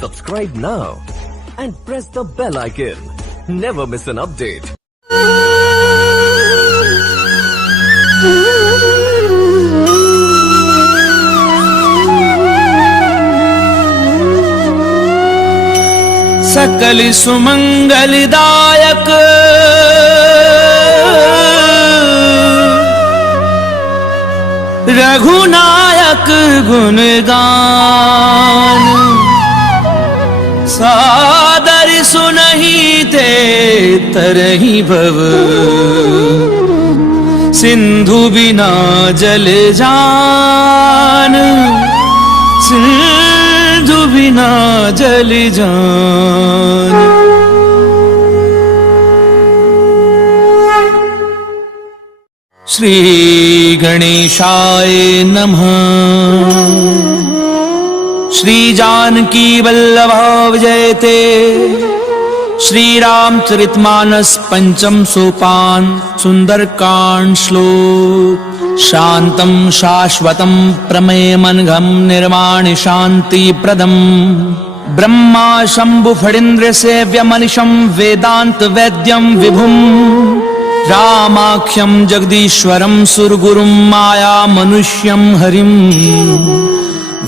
Subscribe now and press the bell icon. Never miss an update. सकल सुमंगलदायक रघुनायक गुणगान सादर सुनहि ते तरहि भव सिंधु बिना जल जान सिंधु बिना जल जान। श्री गणेशाय नमः। श्री जानकी वल्लभ जयते। श्री रामचरितमानस पंचम सोपान सुंदरकांड श्लोक। शांतं शाश्वतं प्रमेयमनघं निर्माण शांति प्रदम ब्रह्मा शंभु फणीन्द्र सेव्यमनिशं वेदांत वैद्यं विभुं रामाख्यं जगदीश्वरं सुरगुरुं माया मनुष्यं हरिं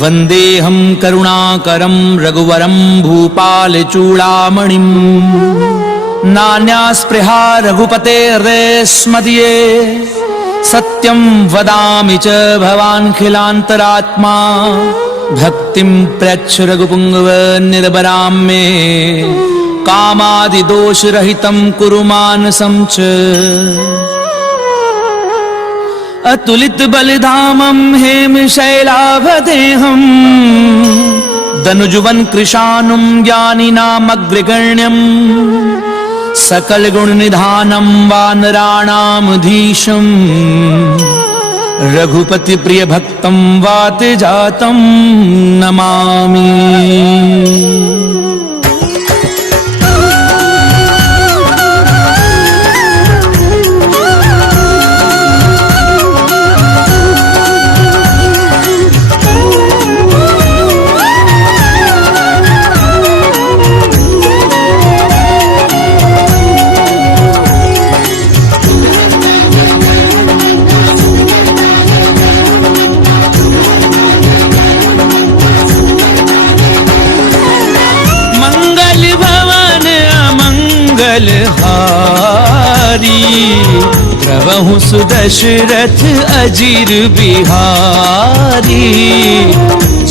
वन्देऽहं करुणाकरं रघुवरं भूपालचूडामणिं। नान्या स्पृहा रघुपतेर्स्मदीये सत्यं वदामि च भवान्खिलान्तरात्मा भक्तिं प्रयच्छ रघुपुङ्गव निर्भरां मे कामादिदोषरहितं कुरु मानसं च। अतुलित बलिधामं हेमशैलाभदेहं दनुजुवन कृशानुं ज्ञानिनामग्रगण्यं सकल गुण निधानं वानराणामधीशं रघुपति प्रिय भक्तं वात जातं नमामि। हारी प्रभु सुदशरथ अजीर बिहारी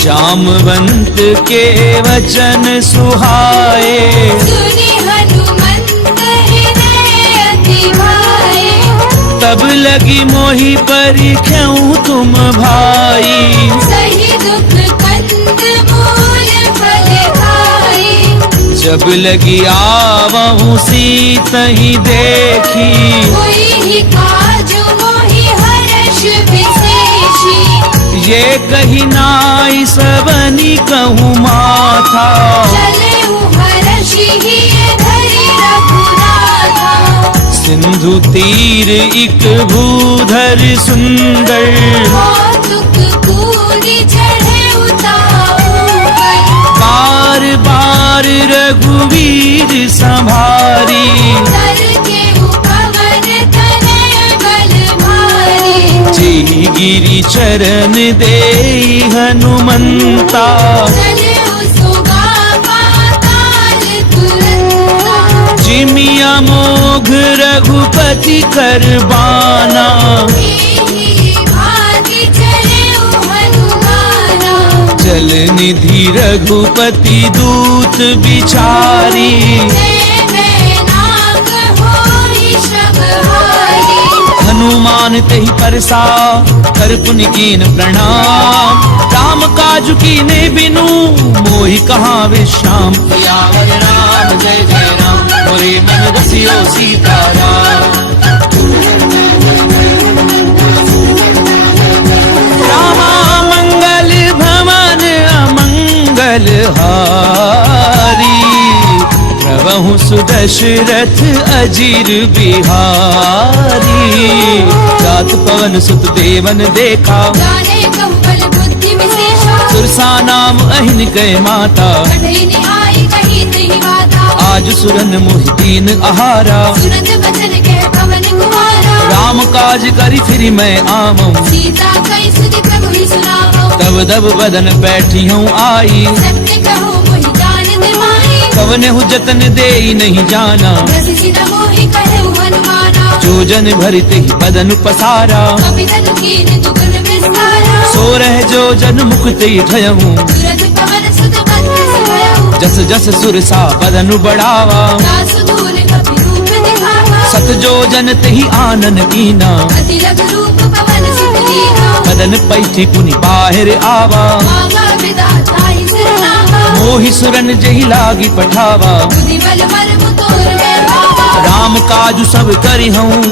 जामवंत के वचन सुहाए सुनि हनुमंत हृदय अति भाए। तब लगी मोहि परिख्याऊं तुम भाई सही दुख कंद मूल फल खाए। जब लगी आवहूं सीतहि देखी कोई ही काजु मोहि हर्ष विशेषी। ये कही नाई सबनी कहूँ माथा चलेउ हर्षि ही धरि रघुनाथा। सिंधु तीर एक भूधर सुंदर कौतुक कूदि चढ़े उताऊ पर। बार बार रघुवीर संभारी तर के उपवन तनय बल भारी। जी गिरि चरण दे हनुमंता चलेउ सुगा पाताल तुरंता। जिमिया मोघ रघुपति करबाना एहि भाति चलेउ हनुमाना। जल निधि रघुपति दूत बिचारी जय मैनाक होई श्रमहारी। हनुमान तेहि परसा कर पुनि कीन प्रणाम राम काज कीने बिनु मोहि कहाँ विश्राम। सियावर राम जय जय राम मोरे मन रसियो सीताराम। रामा मंगल भवन अमंगल हारी प्रभु सुदशरथ अजीर बिहारी। जात पवन सुत देवन देखा जाने कहुबल बुद्धि विशेषा। सुरसा नाम अहिन कह माता, कठई ने आई कही नहीं वाता, आज सुरन मोहि दीन आहारा, सुरत बचन कह पवन कुमारा, राम काज करी फिर मैं आमऊं, सीता कई सुधि प्रभु ही सुनावो, तब दब बदन बैठी हूँ आई, सत्य कहो मोहि जान दे माई, कवने हु जतन दे नहीं जाना, रस सिन मोहि कहु हनुमाना, जो जन भरित ही बदन पसारा, कपि तनु कीन दुगुन विस्तारा, सो रह जो जन मुक्त ठयहूँ, सुरत पवन सुत बंद भयउ, जस जस सुरसा बदन बढ़ावा, दासु दूल कपि रूप दिखावा, सत जो जन तेहि आनन कीना, अति लघु रूप पवन सुत लीना, बदन पैठी पुनि बाहिर आवा, मांगा विधाता ही सिरनावा, मोहि सुरन जहि लागी पठावा, बुद्धि बल मर्म तोर में भावा, राम काजु सब करि हूँ,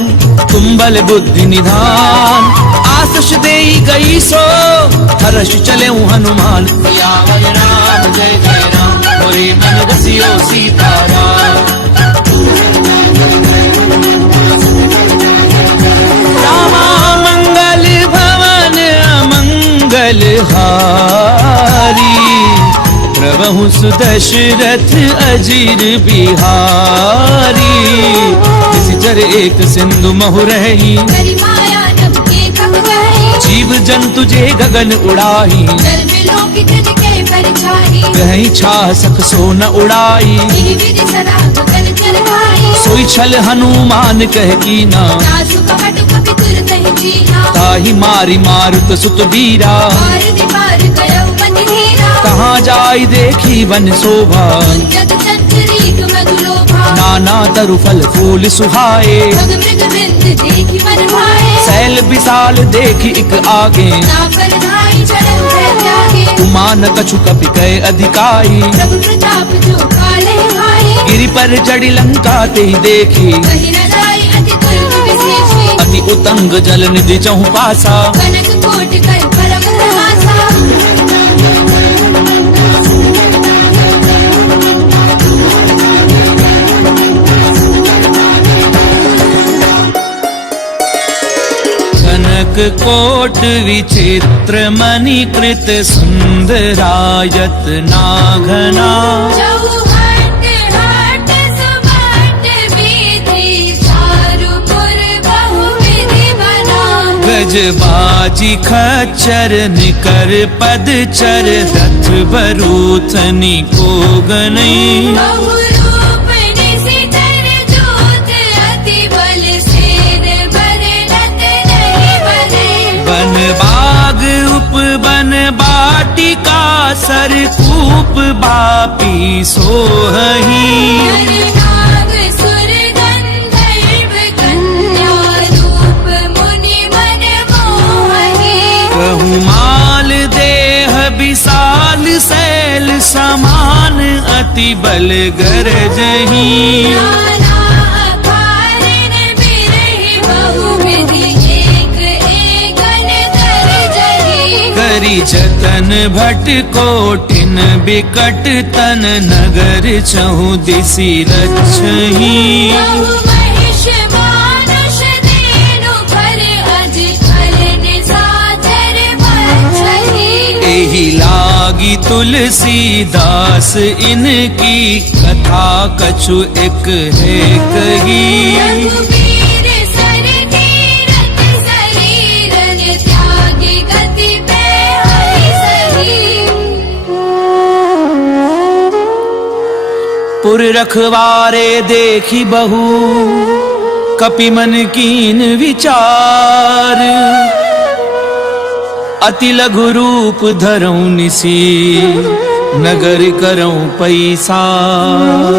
तुम बल बुद्धि निधान, आशीष देई गई सो हर्ष चले हनुमान, सियावर राम जय जय राम, मोरे मन रसियो सीताराम, रामा मंगल भवन अमंगल हारी, प्रभु सुदशरथ अजीर बिहारी, किसी जर एक सिंधु महु रही, करी माया नभ के कब गए, जीव जंतु जे गगन उड़ाही, जल बिलो की तिन के परछाई, कहीं छा सक सो न उड़ाई, विधि विधि सदा गगन चल भाई, सोई छल हनुमान कह कीना, दासु कपट कपि तुरत ही जीना, ताहि मारी मारुत सुत बीरा, पार दीपार गयउ बन हीरा, कहाँ जाई देखी वन शोभा, जग चंचरी तुम लोभा, नाना तरु फल फूल सुहाए, भग मृग बिंद देखी मन भाए, सैल विशाल देखी इक आगे, ना पर धाई चरण भय त्यागे, उमान कछु कपि कह अधिकाई, प्रभु प्रताप जो काले भाई, गिरि पर चढ़ी लंका ते देखी, कही न जाई अति दुर्ग विशेषी, अति उतंग जल निधि चहु पासा, कनक कोट कर परम तहासा, कनक कोट विचित्र मणिकृत सुंदरायत नाघना, चौहट हट सुबट विधि, चारुपुर बहुविधि बना, गजबाजी खच्चर निकर पदचर, रथ बरूथनी को गनई, बहुरूप निशिचर जोत, अति बल सेन बरनत नहीं बने, बन बाग उपवन बाटिका, सरकूप बापी सोहही, नरनाग सुर गंधर्व कन्या, रूप मुनि मन मोहनी, कहु माल देह विशाल शैल समान, अति बल गरजही, नाना अकारण बिरहि बहुविधि, एक एगन गरजहि, करी जतन भट कोटिन बिकट तन, नगर चहु दिसि रक्षही, बहु महिष मानुष देनु कर, अज खल निशाचर बचहि, एहि लागी तुलसीदास इनकी, कथा कछु एक है कही, रघुवीर सर तीरथ शरीरन, त्यागी गति पे हरि सही, पुर रखवारे देखी बहु, कपि मन कीन विचार, अति लघु रूप धरऊं निसी, नगर करऊं पैसार,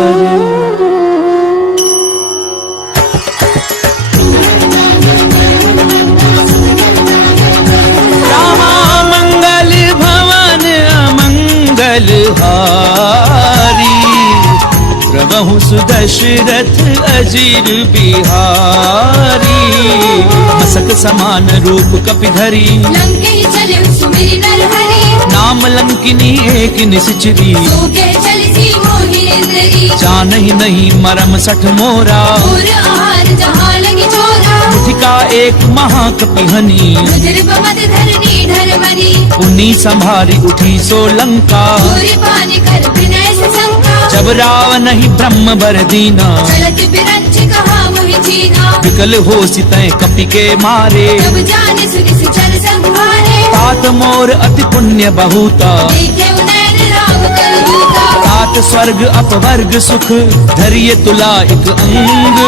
रामा मंगल भवन अमंगल हारी, प्रभु सुदशरथ अजीर बिहारी, मसक समान रूप कपि धरी, लंके चले सुमिरि नरहरि, नाम लंकिनी एक निश्चरी, सूखे चलसी मोहि निंदरी, जानहि नहीं मरम सठ मोरा, और आहार जहाँ लगी चोरा, मुठिका एक महाकपि हनी, रुद्र बमत धरनी धर्मनी पुनी संभारी उठी सो लंका पूरी पानी कर विनय से शंका जब रावण ही ब्रह्म बर दीना चलत बिरंच कहा मोहि चीना विकल हो सितय कपि के मारे तब जाने सुनि सिचर संहारे तात मोर अति पुण्य बहुता देखे उनैन राम कर दूता तात स्वर्ग अपवर्ग सुख धैर्य तुला एक अंग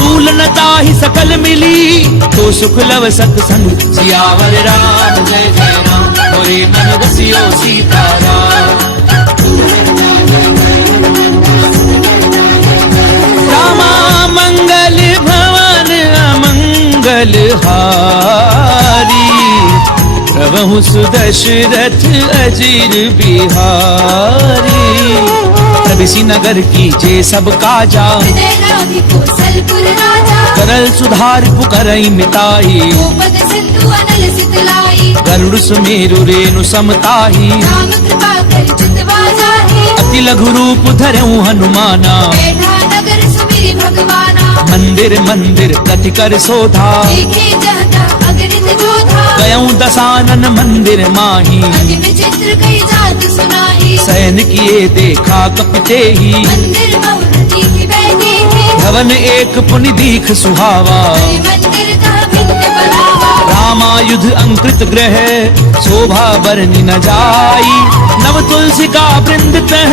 तूलनता ही सकल मिली तो सुख लव सत्संग सियावर राम जय जय राम मोरे मन बसियो सीताराम रामा मंगल भवन अमंगल हारी प्रभु सुदशरथ अजीर बिहारी प्रभिसी नगर की जे सब काजा हृदय लाभि कौशलपुर राजा करल सुधार पुकरई मिताई गोपद सिंधु अनल सितलाई गरुड़ सुमेरु रेणु समताही राम कृपा कर चितवा जाहि अति लघु रूप धरऊ हनुमाना बैठा नगर सुमिरि भगवाना मंदिर मंदिर प्रति कर सोधा देखे जहता अगणित जोधा गयऊ दसानन मंदिर माही अति विचित्र कई जात सुनाई सैन किए देखा कपिते ही मंदिर बहुरती की बैठी है भवन एक पुनि दीख सुहावा हरि मंदिर का भिन्न बनावा रामायुध अंकृत ग्रह शोभा बरनि न जाई नव तुलसी का वृंद तह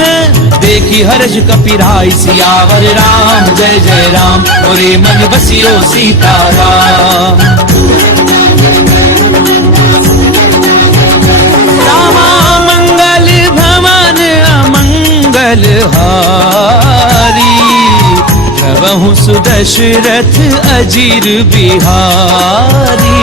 देखी हर्ष कपिराई सियावर राम जय जय राम मोरे मन बसियो सीताराम रामा मंगल भवन अमंगल हारी प्रभु सुदशरथ अजीर बिहारी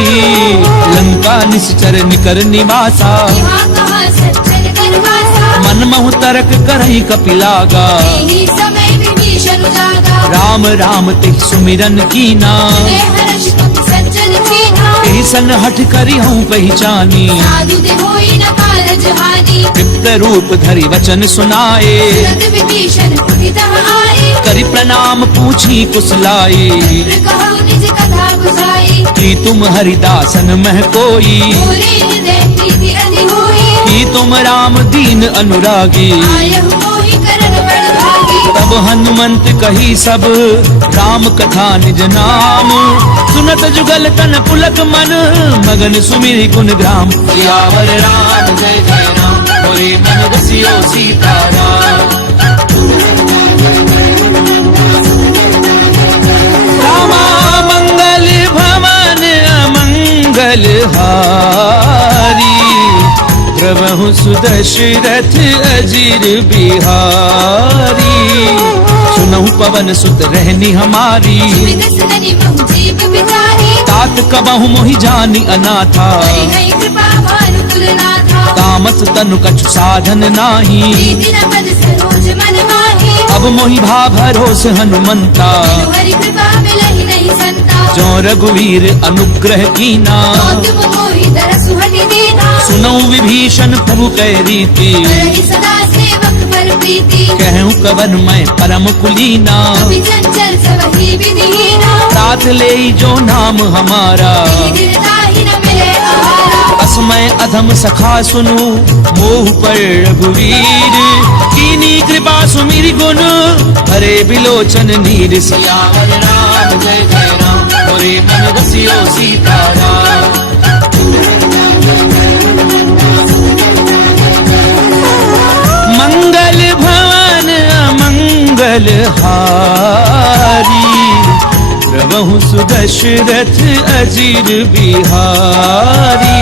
लंका निश्चर निकर निवासा यहाँ कहाँ सज्जन करवासा मन महु तरक करही कपिलागा यही समय विभीषण जागा राम राम तिह सुमिरन कीना हृदय हर्ष कपि सज्जन छीना ऐसन हठ करी हूँ पहचानी साधु ते होई न कारज हानि तृप्त रूप धरि वचन सुनाए तुरंत विभीषण उठितः आए करि प्रणाम पूछी कुशलाए विप्र कहु निज कथा बुझाई कि तुम हरिदासन मह कोई पूरे हृदय प्रीति अति होई कि तुम राम दीन अनुरागी आयहु मोहि करन बड़ भागी तब हनुमंत कही सब राम कथा निज नाम सुनत जुगल तन पुलक मन मगन सुमिरि गुण ग्राम सियावर राम जय जय राम मोरे मन बसियो सीताराम रामा मंगल भवन अमंगल हारी प्रभु सुदशरथ अजीर बिहारी सुनहु पवन सुत रहनी हमारी सुमित सदनि बहु जीव बिचारी तात कबहु मोहि जानी अनाथा हरि कृपा भानु कुलनाथा तामस तनु कछु साधन नाही प्रीति न पद सरोज मन माही अब मोहि भा भरोस हनुमंता बिनु हरि कृपा मिलहि नहीं संता जो रघुवीर अनुग्रह कीना तुम मोहि दरसु हटि दीना सुनौ विभीषण प्रभु कै रीति करहि सदा सेवक पर प्रीति कहूँ कवन मैं परम कुलीना कपि चंचल सबहि विधिहीना तात ले जो नाम हमारा दीर्घताहि न मिले आहारा असमय अधम सखा सुनु मोह पर रघुवीर कीनी कृपा सुमिरि गुण हरे बिलोचन नीर सियावर राम जय जय राम मोरे मन बसियो सीताराम मंगल भवन अमंगल हारी प्रभु सुदशरथ अजीर बिहारी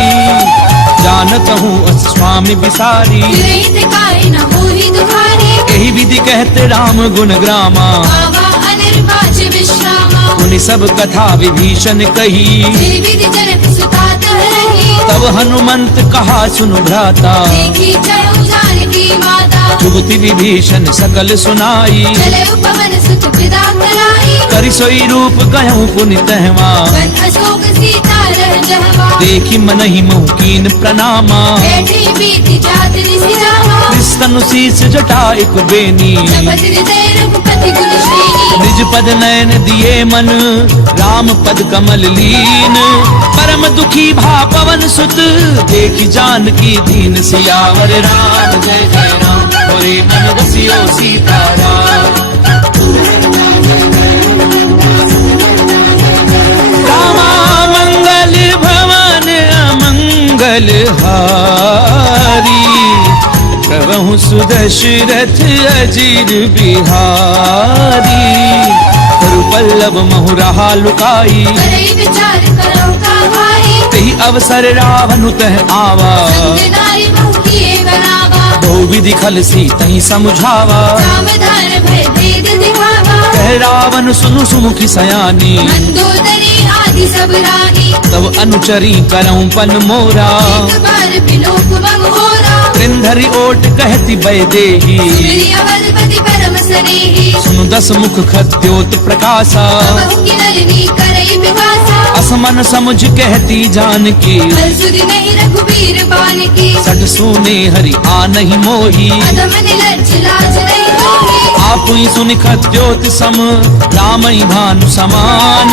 जानत हूँ अस स्वामी बिसारी रहित काहि न होहि दुहारी यही विधि कहते राम गुण ग्रामा बाबा अनिर्वाच विश्रामा उन सब कथा विभीषण कही फिर विधि जनक सुता तह रही तब हनुमंत कहा सुनु भ्राता देखी चढ़ऊ जानकी माता जुगति विभीषण सकल सुनाई चले उपवन सुत पिता कराई करि सोई रूप कहूँ पुनि तहवा वन अशोक सीता रह जहवा देखी मनहि मोह कीन प्रणामा बैठी बीती जात निसि जावा कृष्ण शीस जटा एक बेनी जपत हृदय रघुपति निधि गुण श्रेणी निज पद नयन दिए मन राम पद कमल लीन परम दुखी भा पवन सुत देखी जान की दीन सियावर राम जय जय राम मोरे मन रसियो सीताराम रामा मंगल भवन अमंगल हारी प्रभु सुदशरथ अजीर बिहारी करु पल्लव महु रहा लुकाई करई विचार करो का भाई तही अवसर रावण तह आवा संग नारी बहु किए बनावा बहु विधि खल सी तही समझावा सावधान भय भेद दिखावा कह रावण सुनु सुमुखी सयानी मंदोदरी आदि सब रानी तब अनुचरी करऊं पन मोरा एक बार बिलोक बमोरा त्रिंधरी ओट कहती बैदेही सुमिरि अवधपति परम स्नेही सुनु दस मुख खद्योत प्रकाशा बहु की नलिनी करई विवासा असमन समझ कहती जानकी बल सुधि नहीं रघुबीर बान की सट सुने हरि आ नहीं मोही अधम निलज्ज लाज नहीं होगी आप ही सुनि खद्योत सम राम ही भानु समान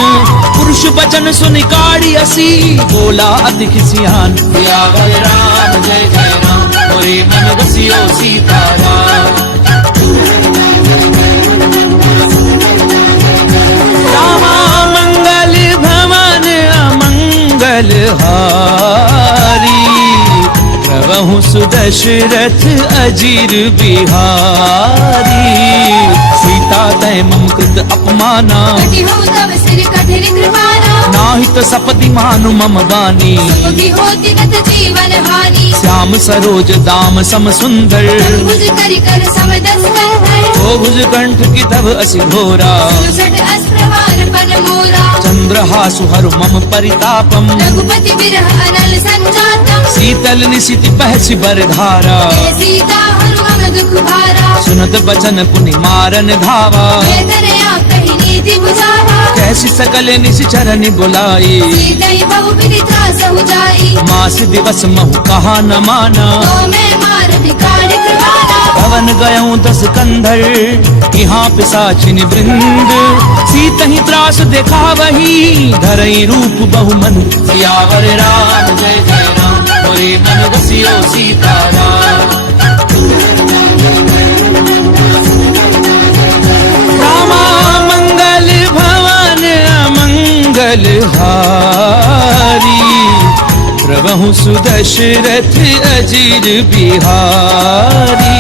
पुरुष बचन सुनि काढ़ी असी बोला अधिक सियान सियावर राम जय जय राम मोरे मन रसियो सीताराम रामा मंगल भवन अमंगल हारी प्रभु सुदशरथ अजीर बिहारी सीता तय मम कृत अपमाना कटी हो तब सिर कठिन कृपाना नाहित सपदि मानु मम बानी मुखी होती नत जीवन हानि श्याम सरोज दाम सम सुंदर भुज करि कर समदस कर ओ भुज कंठ की तब असि घोरा सुसट अस्प्रवार पन मोरा चंद्रहासु हरु मम परितापम रघुपति विरह अनल संजातम शीतल निशिति पहसि बरधारा जय सीता हनुमन दुख भारा सुनत बचन पुनि मारन धावा वेदनया कही नीति बुझावा कैसी सकल निश चरण बुलाई सीतई बहु विधि त्रास हो जाई मास दिवस महु कहा न माना तो मैं मार बिगाड़ कृपाना पवन गयऊं दस कंधर यहाँ पिसाचिन वृंद सीत ही त्रास देखा वही धरई रूप बहुमन सियावर राम जय जय राम मोरे मन रसियो सीताराम रामा मंगल भवन अमंगल हारी प्रभु सुदशरथ अजीर बिहारी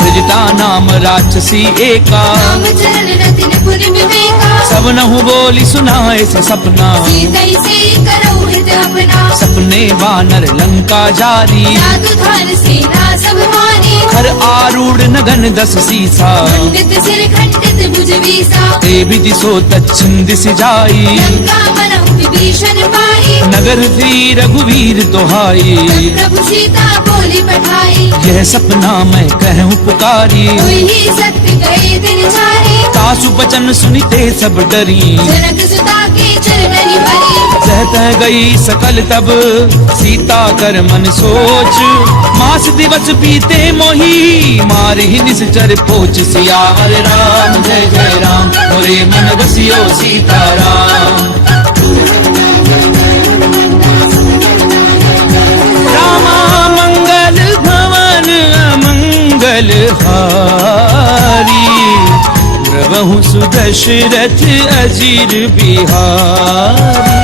ब्रजता नाम राक्षसी एका राम चरण रतिन पुर विवेका सब नहु बोली सुनाए से सपना सीतई से करऊ हित अपना सपने वानर लंका जारी जादू धार सेना सब मानी खर आरूढ़ नगन दस सीसा खंडित सिर खंडित भुज वीसा ते विधि सो दक्षिण दिश जाई लंका बनहु विभीषण पाई नगर वीर रघुवीर दोहाई तब प्रभु सीता बोली पठाई यह सपना मैं कहूँ पुकारी हुई ही सत्य गए दिन सारे सासु बचन सुनिते सब डरी जनक सुता के चरणनि भरी सहत गई सकल तब सीता कर मन सोच मास दिवस बीते मोही मार ही निश्चर पोच सियावर राम जय जय राम मोरे मन रसियो सीताराम रामा मंगल भवन अमंगल हारी प्रभु सुदशरथ अजीर बिहारी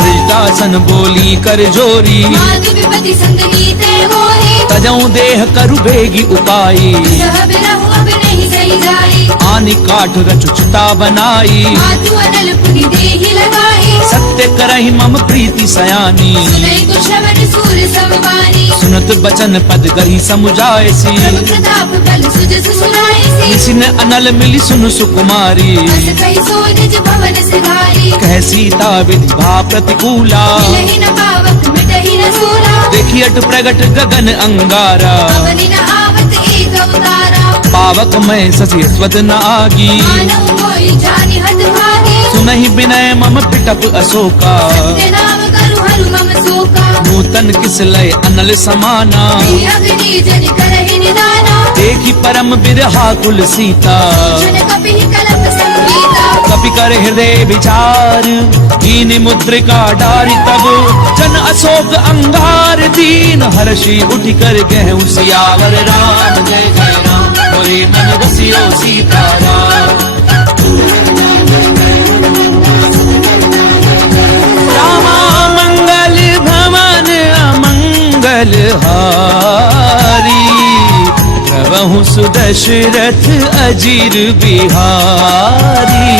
ब्रजदासन बोली कर जोरी माधु विपति संगनी ते मोरी तजऊ देह करु बेगी उपाई रह बिरहु अब नहीं सही जाई आनि काठ रचुचता बनाई माधु अनल पुनि देहि लगाई सत्य करहि मम प्रीति सयानी सुनई तो श्रवण सूर समवानी सुनत बचन पद गही समुझाए सी प्रभु प्रताप बल सुजस सुनाई सी निसिन अनल मिली सुनु सुकुमारी बस कही सो निज भवन सिधारी कह सीता विधि भा प्रतिकूला मिलहि न पावक मिटहि न सूरा देखी अट प्रगट गगन अंगारा अवनि न आवत एक अवतारा पावक मैं ससी स्वद न आगी मानव कोई जानि हत भागी सुनहि विनय मम पिटप अशोका सत्य नाम करु धरु मम शोका नूतन किस लय अनल समाना श्री अग्नि जन करहि निदाना देखी परम बिरहा कुल सीता जन कपि कलप संगीता कपि कर हृदय विचार कीन मुद्रिका डारी तब जन अशोक अंगार दीन हर्षि उठ कर गहु सियावर राम जय जय राम मोरे मन बसियो सीताराम रामा मंगल भवन अमंगल हारी प्रभु सुदशरथ अजीर बिहारी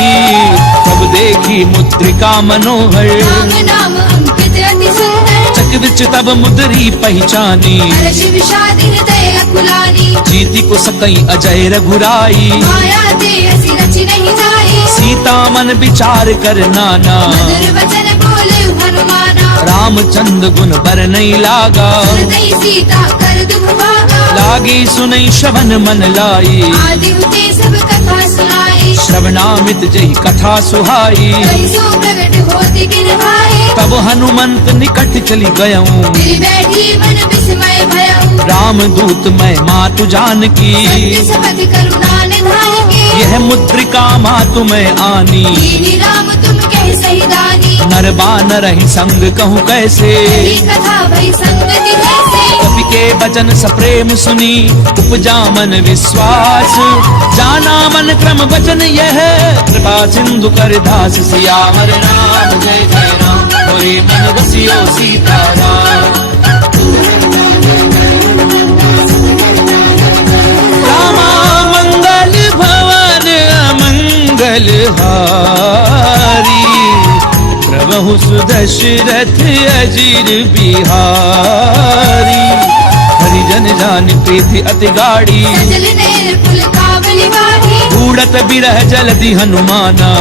तब देखी मुद्रिका मनोहर राम नाम अंकित अति सुंदर चक विच तब मुद्री पहचानी हर्ष विषाद हृदय अकुलानी जीति को सकई अजय रघुराई माया ते असी रचि नहीं जाई सीता मन विचार कर नाना मधुर वचन बोले हनुमाना रामचंद्र गुण बर नहीं लागा हृदय सीता कर दुख भागा लागी सुनई श्रवण मन लाई आदि उते सब कथा सुनाई श्रवणामित जही कथा सुहाई कहीं सो प्रगट होती बिन भाई तब हनुमंत निकट चली गयऊं मेरी बैठी मन विस्मय भयऊ राम दूत मैं मातु जानकी सत्य सपथ करुणा निधान की यह मुद्रिका मातु मैं आनी दीनी राम तुम कह सही दानी नर बानर ही संग कहूँ कैसे यही कथा भई संगति कैसे कपि के वचन सप्रेम सुनी उपजा मन विश्वास जाना मन क्रम वचन यह कृपा सिंधु कर दास सियावर राम जय जय राम मोरे मन बसियो सीताराम रामा मंगल भवन अमंगल हारी प्रभु सुदशरथ अजीर बिहारी हरिजन जान प्रीति अति गाड़ी सजल नेर पुल कावली वाही बूढ़त बिरह जलधि हनुमाना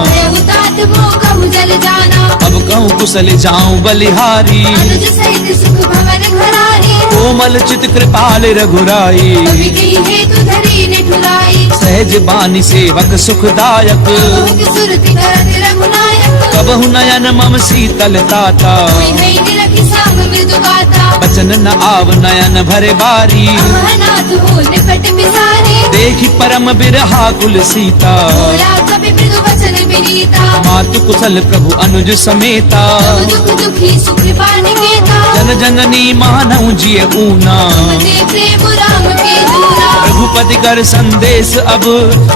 तात वो कहूँ जल जाना अब कहूँ कुशल जाऊं बलिहारी अनुज सहित सुख भवन घरारी कोमल चित कृपाल रघुराई कवि की हेतु धरी निठुराई सहज बानी सेवक सुखदायक मोह सुरति करत रघुनायक कबहु नयन मम शीतल ताता कोई नहीं निरखि साम मृदु गाता बचन न आव नयन भरे बारी अमरनाथ हो निपट बिसारी देखी परम बिरहा कुल सीता बोला कवि मृदु वचन विनीता मातु कुशल प्रभु अनुज समेता दुख दुखी सुख पाने केता जन जननी मानव जिय ऊना दे प्रेम राम के दूरा रघुपति कर संदेश अब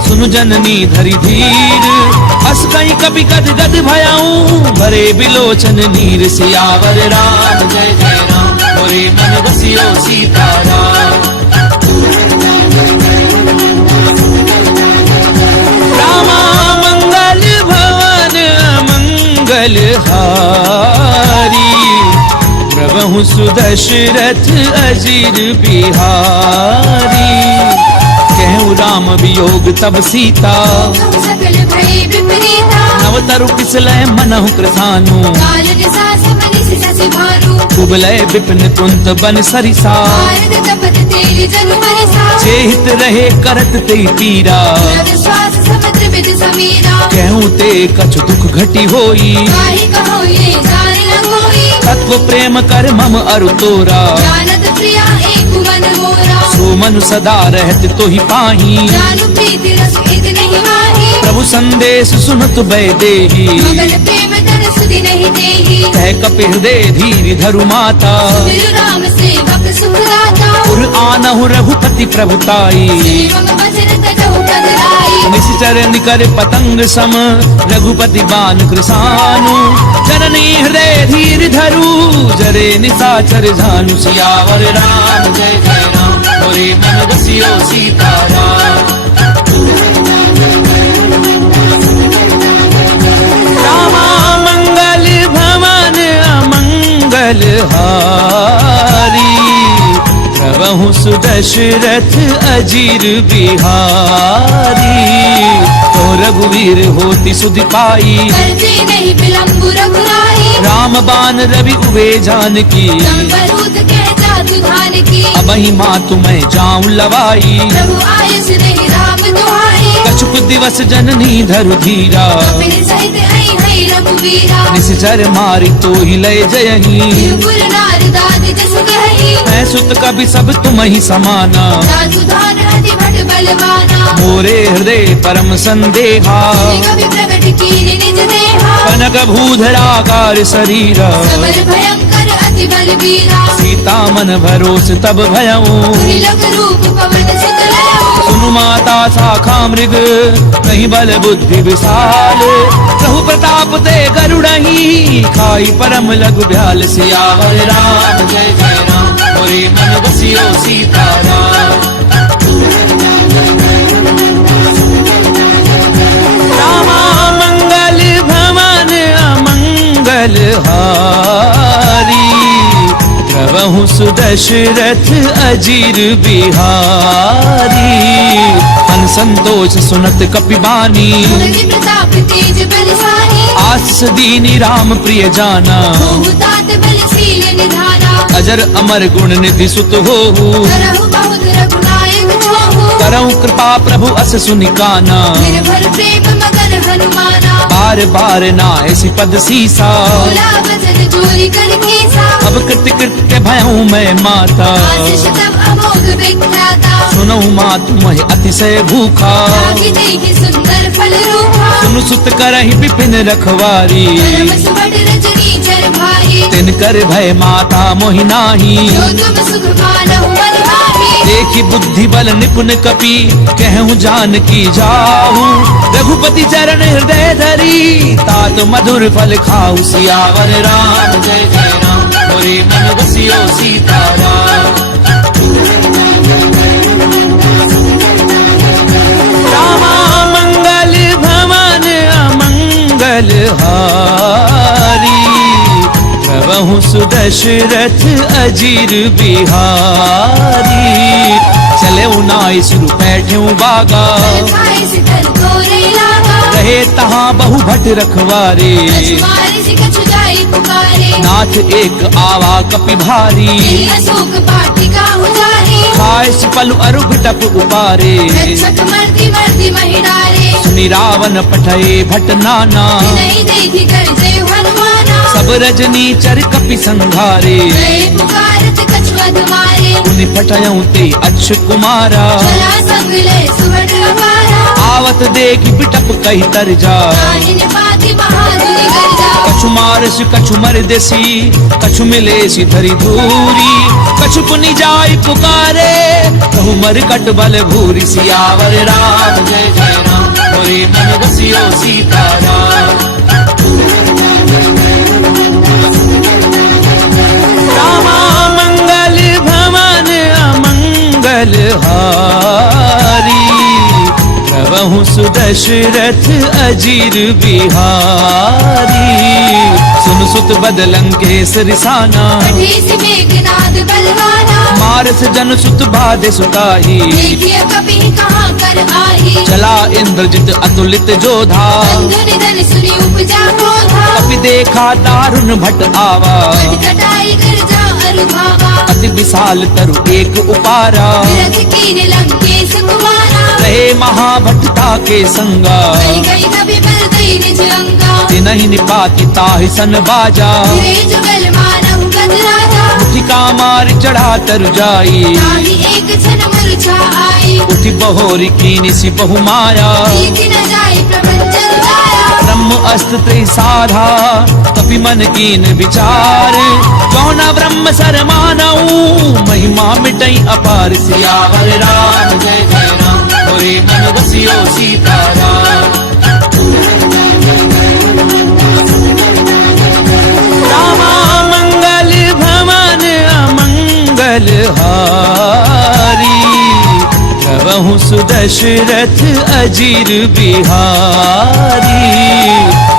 सुनु जननी धरि धीर अस कहीं कभी कद गद भयाऊं भरे बिलोचन नीर सियावर राम जय जय राम मोरे मन बसियो सीताराम रामा मंगल भवन मंगल हारी प्रभु सुदशरथ अजीर बिहारी कहूँ राम वियोग तब सीता सकल भय विपरीता नवतरु किसलय मनहु कृतानु काल निसास मनिसि ससि भानु कुबलय विपिन कुंत बन सरिसा भारत तपत तेरी जनु मरिसा चेहित रहे करत ते पीरा रग श्वास समुद्र विद समीरा कहूँ ते कछु दुख घटी होई काहि कहो ये जान न कोई तत्व प्रेम कर मम अरु तोरा जानत प्रिया एक मन मोरा सो मनु सदा रहत तो ही पाही जानु प्रीति रस एक नहीं माही प्रभु संदेश सुनत बै देही मगन प्रेम धन सुधि नहीं देही कह कपि हृदय धीर धरु माता तिरु राम सेवक सुखदाता उर आनहु रघुपति प्रभुताई श्री मम वचन तजहु कदराई निश्चर निकर पतंग सम रघुपति बान कृसानु जननी हृदय धीर धरु जरे निशाचर जानु सियावर राम जय जय राम मोरे मन बसियो सीताराम रामा मंगल भवन अमंगल हारी प्रभु सुदशरथ अजीर बिहारी तो रघुवीर होती सुधि पाई करते नहीं विलंब रघुराई राम बान रवि उबे जानकी संबरूद कह जातु धान की अबहि मातु मैं जाऊं लवाई प्रभु आयुष नहीं राम दुहाई कछुक दिवस जननी धरु धीरा मेरे सहित आई है रघु रघुवीरा निश्चर मारी तो ही लय जयही त्रिपुर नारदाद जस कही मैं सुत कभी सब तुम ही समाना जादूधान अति भट बलवाना मोरे हृदय परम संदेहा कवि प्रकट कीन निज देहा कनक भूधराकार शरीर समर भयंकर अति बलवीरा सीता मन भरोस तब भयऊ त्रिलोक रूप पवन सुत लयऊ सुनु माता शाखा मृग कहीं बल बुद्धि विशाल प्रभु प्रताप ते गरुड़ही खाई परम लघु ब्याल सियावर राम जय जय राम मोरे मन बसियो सीताराम रामा मंगल भवन अमंगल हारी प्रभु सुदशरथ अजीर बिहारी मन संतोष सुनत कपिबानी मुरली प्रताप तेज बलशाही आशीष दीनी राम प्रिय जाना तात बलशील निधाना अजर अमर गुण निधि सुत हो करहु बहुत रघुनायक छोहु करऊं कृपा प्रभु अस सुनिकाना निर्भर प्रेम मगन हनुमाना बार बार नायसी पद सीसा बोला वचन जोरी कर कीसा अब कृत्य कृत्य भयऊं मैं माता आशीष तब अमोघ विख्याता सुनऊ माँ तुम अतिशय भूखा जाहि देखि सुंदर फल रूपा सुनु सुत करहि विपिन रखवारी परम सुबट रजनी चर भाई तिन कर भय माता मोहि नाही जो तुम सुख मानहु मन भाई देखी बुद्धि बल निपुण कपि कहूँ जान की जाहू रघुपति चरण हृदय धरी तात मधुर फल खाऊ सियावर राम जय जय राम मोरे मन बसियो सीताराम रामा मंगल भवन अमंगल हारी प्रभु सुदशरथ अजीर बिहारी चले उनाई सुरु बैठे बागा खाए सितर तोरे लागा रहे तहाँ बहु भट रखवारे मारे से कछु जाई पुकारे नाथ एक आवा कपि भारी अशोक पाटिका उजारी खायस पलु अरु टप उपारे रक्षक मर्दी मर्दी महिडारे सुनि रावण पठये भट नाना नहीं देखी कर जय हनुमाना सब रजनी चर कपि संघारे गए पुकारत कछु अधमारे उनि पठयऊं ते अच्छ कुमारा चला संग ले सुबट अपारा आवत देखि बिटप कही तर जा काहिन पाति महादुनि गर्जा कछु मारस कछु मर देसी कछु मिले सी धरी धूरी कछु पुनि जाय पुकारे कहु मर कट बल भूरी सियावर राम जय जय राम मोरे मन बसियो सीताराम रामा मंगल भवन अमंगल हारी प्रभु सुदशरथ अजीर बिहारी सुन सुत बदलंकेश रिसाना कठेसी मेघनाद बलवाना मारस जन सुत बाधे सुताही देखिए कभी कहाँ कर आई चला इंद्रजित अतुलित जोधा बंधु निधन सुनी उपजा क्रोधा कपि देखा दारुण भट आवा कटाई गर्जा अरुभावा अति विशाल तरु एक उपारा विरथ कीन लंकेश कुमारा रहे महाभटता के संगा गई गई कभी बल गई निज अंगा नहीं निपाति ताहि सन बाजा रे जुगल मानहु गद राजा ठिका मार चढ़ा तर जाई ताहि एक क्षण मूर्छा आई उठी बहोरी कीनी सी बहु माया सीख न जाए प्रपंचन जाया ब्रह्म अस्त्र त्रि साधा कपि मन कीन विचार कौना ब्रह्म सर मानऊ महिमा मिटई अपार सियावर राम जय जय राम मोरे मन बसियो सीताराम रामा मंगल भवन अमंगल हारी प्रभु सुदशरथ अजीर बिहारी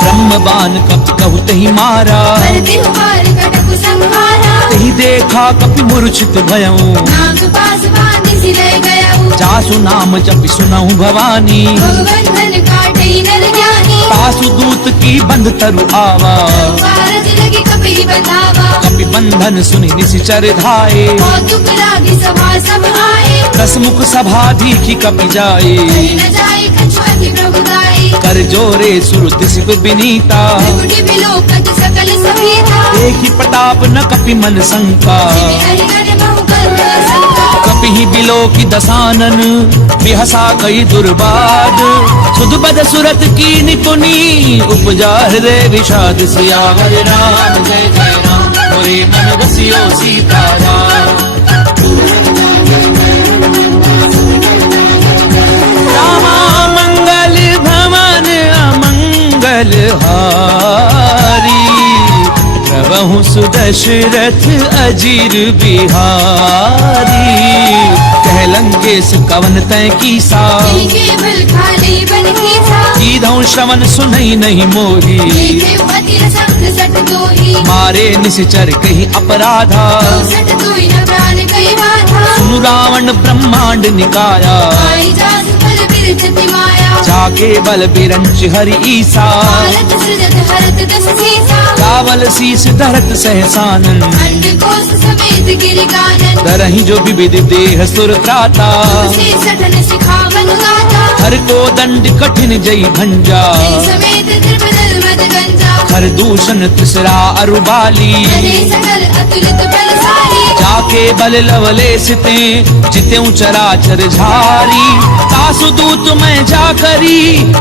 ब्रह्मबान कपि कहु तहि मारा बलति हुबार कटकु संहारा तहि देखा कपि मूर्छित भयऊ नाग पास बांधि सिरय गयऊ जासु नाम जपि सुनहु भवानी भगवंधन काटई नर ज्ञानी तासु दूत की बंध तरु आवा कारज लगी कपि बतावा कपि बंधन सुनि निशिचर धाये कौतुक लागी सभा सब आए दसमुख सभा दीखी कपि जाए कहीं न जाए कछु अति प्रभुदाई कर जोरे सुरति सिक बिनीता त्रिकुटी बिलोकत सकल सभीता एक ही प्रताप न कपि मन शंका हरिगण बहुकल्प संका कपि ही बिलो की दसानन बिहसा कई दुर्बाद सुध बद सुरत की निपुनी उपजा हृदय विषाद सियावर राम जय जय राम मोरे मन बसियो सीताराम रामा मंगल भवन अमंगल हारी प्रभु सुदशरथ अजीर बिहारी कहलंकेश कवन तय कीसा केवल खाली बन कीसा कीधौ श्रवण सुनई नहीं मोही अतिर संग सट तोही मारे निश्चर कही अपराधा सट तोही न प्राण कई बाधा सुनु रावण ब्रह्मांड निकाया आई जास फल बिरचति माया जाके बल बिरंच हरि ईसा भारत सृजत हरत दस सीसा कावल शीस धरत सहसानन अंड कोश समेत गिरि कानन दरहि जो विविध देह सुर त्राता से सठन सिखावन गाथा हर को दंड कठिन जई भंजा समेत त्रिपदल मद गंजा हर दूषण तिसरा अरुबाली हरे सकल अतुलित बलशाली जाके बल लवले सिते जितेऊ चराचर झारी तासु दूत मैं जा करी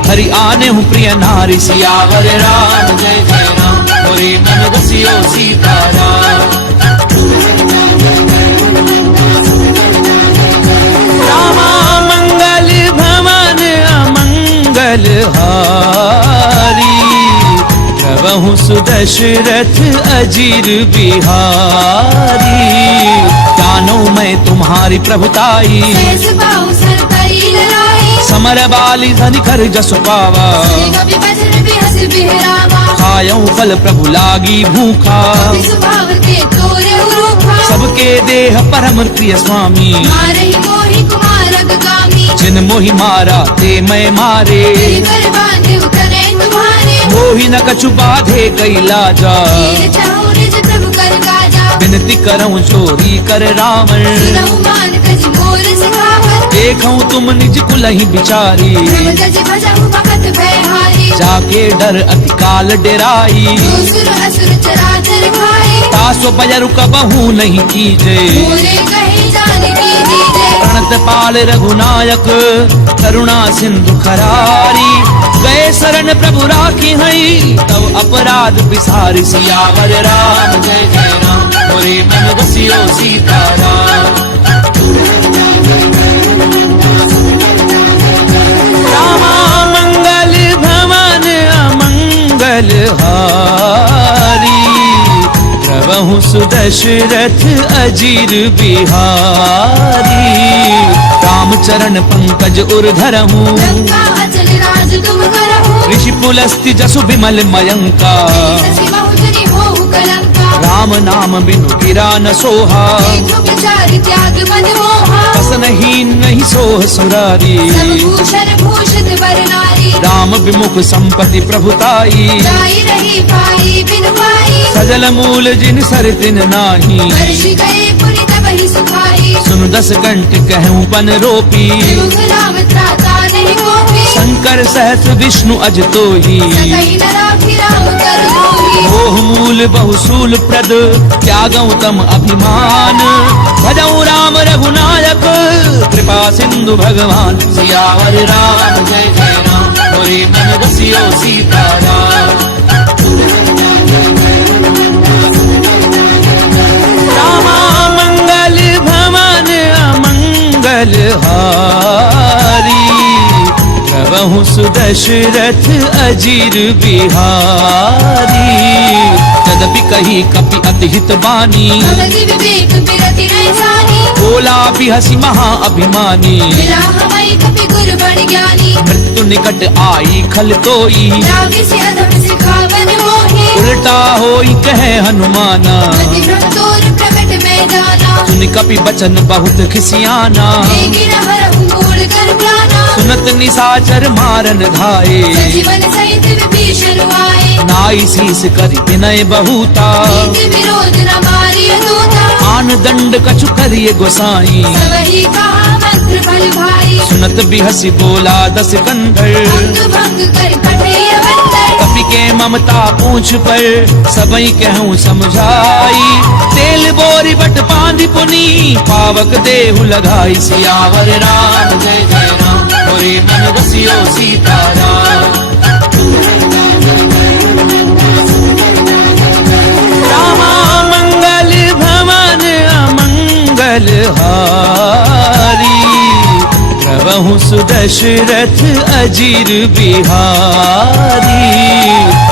हरि आने हूँ प्रिय नारी सियावर राम जय जय राम मोरे मन बसियो सीताराम रामा मंगल भवन अमंगल हारी प्रभु सुदशरथ अजीर बिहारी जानो मैं तुम्हारी प्रभुताई सहस बाहु सर परी लड़ाई समर बाली धनि कर जस पावा कभी बचन बिहस बिहरावा खायऊ फल प्रभु लागी भूखा कभी सुभाव के तोरे उरूखा सबके देह परम प्रिय स्वामी मारहि मोहि कुमारक कामी जिन मोहि मारा ते मैं मारे तेरे कर बांधे उतरे तुम्हारे मोहि न कछु बाधे कैला जा तीर चाहु निज प्रभु कर काजा विनती करऊं चोरी कर रावण सुनहु मान कज मोर सिखावन देखऊं तुम निज कुलहि बिचारी प्रभु कज भजहु भगत भयहारी जाके डर अति काल डेराई सुर असुर चराचर खाए तासो बजरु कबहू नहीं कीजे मोरे कहे जान की दीजे प्रणत पाल रघुनायक करुणा सिंधु खरारी गए शरण प्रभु राखी हई तब अपराध बिसारी सियावर राम जय जय राम मोरे मन बसियो सीताराम रामा मंगल भवन अमंगल हारी प्रभु सुदशरथ अजीर बिहारी रामचरण पंकज उर्धरहूँ लंका अचल राज तुम करहु ऋषि पुलस्ति जसु विमल मयंका शशि बहुजनी होहु कलंका राम नाम बिनु गिरा न सोहा देखो विचार त्याग मद मोहा बसनहीन नहीं सोह सुरारी सब भूषण भूषित वर नारी राम विमुख संपत्ति प्रभुताई जाई रही पाई बिन पाई सजल मूल जिन सर दिन नाही वर्ष गए पुनि तब ही सुखाई सुन दस कंठ कहूँ पन रोपी युग राम त्राता नहीं कोपी शंकर सहस विष्णु अज तो ही सकई न राखी राम कर मोही मोह मूल बहुसूल प्रद त्यागऊ तम अभिमान भजऊ राम रघुनायक कृपा सिंधु भगवान सियावर राम जय जय राम मोरे मन बसियो सीताराम रामा मंगल भवन अमंगल हारी प्रभु सुदशरथ अजीर बिहारी तदपि कही कपि अति हित बानी भगति विवेक बिरति नहीं जानी बोला बिहसी महा अभिमानी मिला हमारी कपि गुरु बड़ ज्ञानी मृत्यु निकट आई खल तोई रागी से अधम सिखावन मोही उल्टा होई कहे हनुमाना मति भ्रम तोर प्रकट में जाना सुन कपि बचन बहुत खिसियाना देगी न हरहु मूल कर प्राणा सुनत निसाचर मारन धाये सजीवन सहित विभीषण आए नाई शीस करि विनय बहुता नीति विरोध न मारिय दूता आन दंड कछु करिय गोसाई सबही कहा मंत्र फल भारी सुनत बिहसी बोला दस कंधर अंग भंग कर पठे अवंतर कपि के ममता पूछ पर सबई कहूँ समझाई तेल बोरी बट बांध पुनी पावक देहु लगाई सियावर राम जय जय राम मोरे मन बसियो सीताराम रामा मंगल भवन अमंगल हारी प्रभु सुदशरथ अजीर बिहारी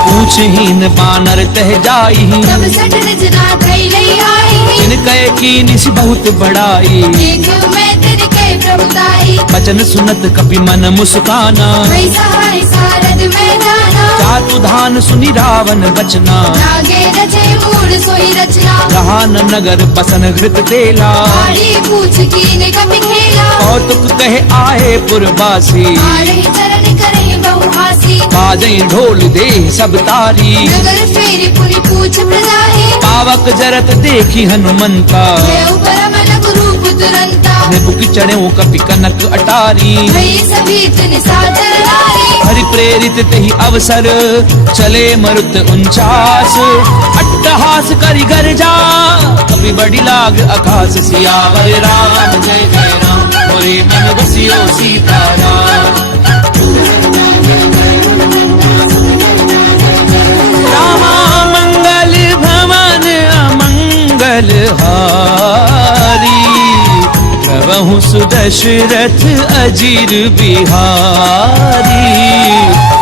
पूछहीन बानर तह जाई तब सठ रचना धई लई आई जिन कहे की निस बहुत बड़ाई देखो मैं तेरे के प्रभुताई बचन सुनत कपि मन मुस्काना वही सहाय सारद मैं जाना जातु धान सुनि रावण बचना लागे रचे मूड सोई रचना जहान नगर बसन घृत तेला आड़ी पूछ कीन कपि खेला कौतुक कहे आए पुरवासी आड़े चरण करे बहु हासी बाजई ढोल दे सब तारी नगर फेरी पुनि पूछ प्रजाहे पावक जरत देखी हनुमंता देव परम लघु रूप तुरंता निबुक चढ़े कपि कनक अटारी भई सभी तिन सादर लारी हरि प्रेरित तही अवसर चले मरुत 49 अट्टहास करि गर्जा कपि बड़ी लाग आकाश सियावर राम जय जय राम मोरे मन बसियो सीताराम रामा मंगल भवन अमंगल हारी प्रभु सुदशरथ अजीर बिहारी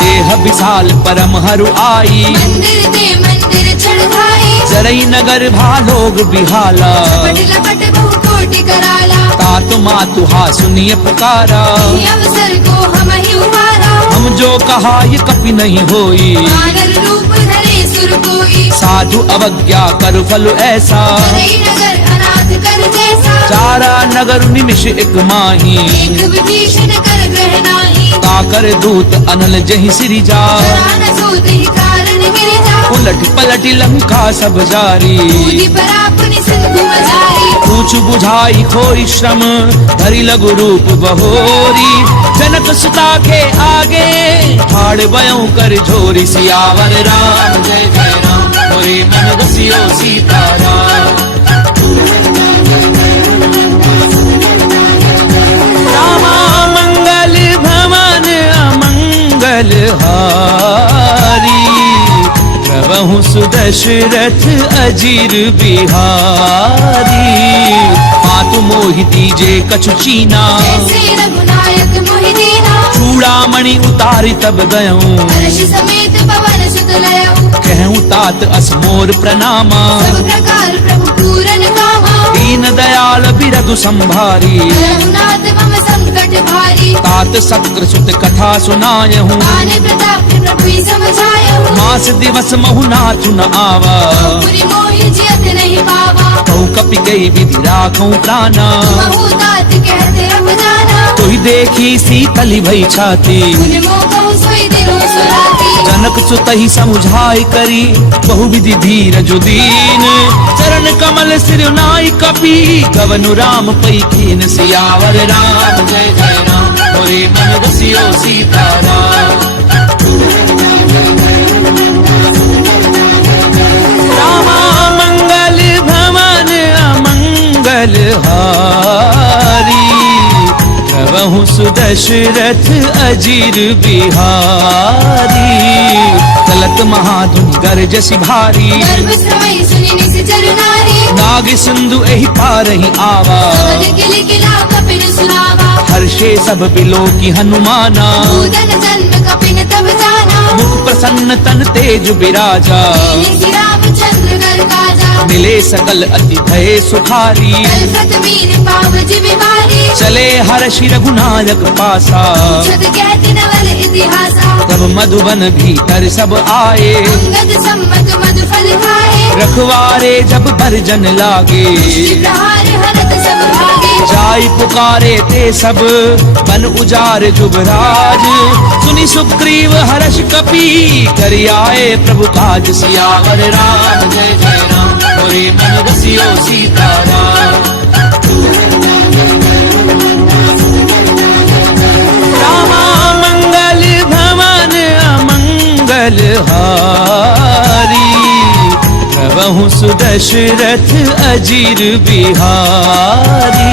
देह विशाल परम हरु आई मंदिर दे मंदिर चढ़ाई जरई नगर भालोग बिहाला लपट लपट बहु कोटि कराला तातु मातु हा सुनिय पुकारा ये अवसर को हम ही उबारा हम जो कहा ये कपि नहीं होई वानर रूप धरे सुर कोई साधु अवज्ञा कर फल ऐसा करई नगर अनाथ कर जैसा चारा नगर निमिष एक माही एक विभीषण कर ग्रह नाही काकर दूत अनल जहि सिरि जा प्राण सूत ही कारण गिर जा उलट पलट लंका सब जारी पूरी पर अपनी सिंधु मजारी पूछ बुझाई खोई श्रम धरि लघु रूप बहोरी जनक सुता के आगे ठाड़ बयों कर झोरी सियावर राम जय जय राम मोरे मन बसियो सीताराम रामा मंगल भवन अमंगल हारी प्रभु सुदशरथ अजीर बिहारी मातु मोहि दीजे कछु चीना जैसे रघुनायक मोहि दीना चूड़ामणि उतारि तब गयऊं हर्ष समेत पवन सुत लयऊ कहूँ तात असमोर प्रणामा सब प्रकार प्रभु पूरन कामा दीन दयाल बिरधु संभारी रघुनाथ मम संकट भारी तात सक्र सुत कथा सुनायहूँ आने प्रताप प्रभु ही समझायऊ मास दिवस महु नाथु न आवा पुरी मोहि जियत नहीं पावा कहूँ कपि गई विधि राखूं प्राणा महु तात कहते अब जाना तोहि देखी सीतली भई छाती उन मोह सोई दिनो सुराती जनक सुतहि समुझाई करी बहुविधि धीरज दीन चरण कमल सिर नाई कपि गवनु राम पई कीन सियावर राम जय जय राम मोरे मन बसियो सीताराम रामा मंगल भवन अमंगल हारी प्रभु सुदशरथ अजीर बिहारी चलत महाधुन गरजसि भारी गर्भ समय सुनि निश्चर नारी नाग सिंधु एहि पारहि आवा सबद किल किला कपिन सुनावा हर्षे सब बिलो की हनुमाना पूदन जन्म कपिन तब जाना मुख प्रसन्न तन तेज बिराजा नीति रामचंद्र कर काजा मिले सकल अति भय सुखारी कलफत मीन पाव जिमिवारी चले हर्षि रघुनायक पासा छद कहते नवल इतिहासा तब मधुबन भीतर सब आए अंगद सम्मत मधु फल खाए रखवारे जब बरजन लागे प्रहार हरत सब भागे जाई पुकारे ते सब बन उजार जुबराज सुनि सुग्रीव हर्ष कपि करि आए प्रभु काज सियावर राम जय जय राम मोरे मन बसियो सीताराम दशरथ अजीर बिहारी।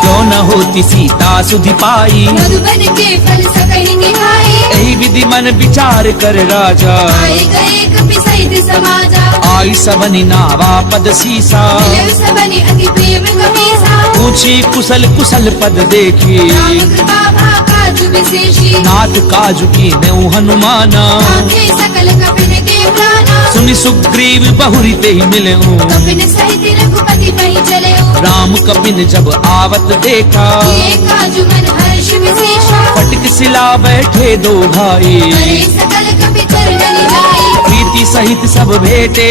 क्यों न होती सीता सुधि पाई, मधुबन के फल सकहि निभाए। यही विधि मन विचार कर राजा, आए गए कपि सहित समाजा। आई सबनि नावा पद सीसा, मिलव सबनि अति प्रेम कपीसा। पूछी कुशल कुशल पद देखी, राम कृपा भा काजु विशेषी। नाथ काजु की नेउ हनुमाना। आंखे सकल कपिन के प्राणा। सुनि सुग्रीव बहुरी ते ही मिलेऊ, कपिन सहित रघुपति पहि चलेऊ। राम कपिन जब आवत देखा, किए काजु मन हर्ष विशेषा। फटक सिला बैठे दो भाई, करे सकल कपि चरण जाई। प्रीति सहित सब भेटे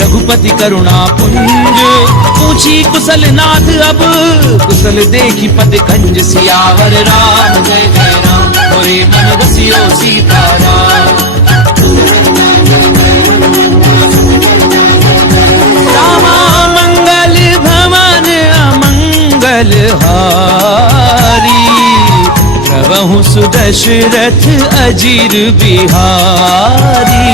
रघुपति करुणा पुंज। पूछी कुशल नाथ अब कुशल देखी पद खंज। सियावर राम जय जय राम, मोरे मन बसियो सीताराम। रामा मंगल भवन अमंगल हारी, प्रभु सुदशरथ अजीर बिहारी।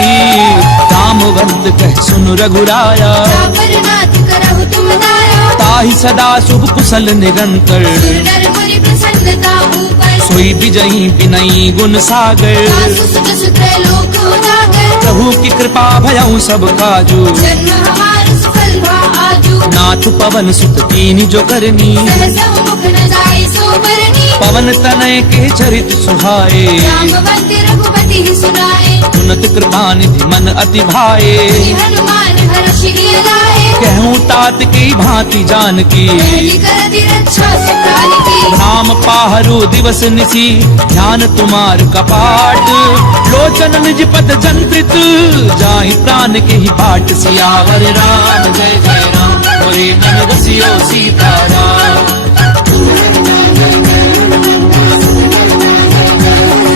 रामवंत कह सुन रघुराया, जापर नाथ करहु तुम दाया। ताहि सदा शुभ कुशल निरंतर। सुर नर मुनि प्रसन्नता ऊपर। सोई विजयी विनयी गुण सागर। सासु सुत सुत्र लोक उजागर। प्रभु की कृपा भयउ सब काजू, जन्म हमार सफल भा आजू। नाथ पवन सुत कीनी जो करनी। सहसहु मुख न जाए सो बरनी। पवन तनय के चरित सुहाए, रामवंत रघुपति ही सुनाए। सुनत कृपा निधि मन अति भाए। श्री हनुमान हर्षि लाए। कहूँ तात की भांति जानकी, पहली कर दी रक्षा सुप्राण की। नाम पाहरु दिवस निसी, ध्यान तुम्हार कपाट। लोचन निज पद जंत्रित, जाहि प्राण के ही बाट। सियावर राम जय जय राम, मोरे मन बसियो सीताराम।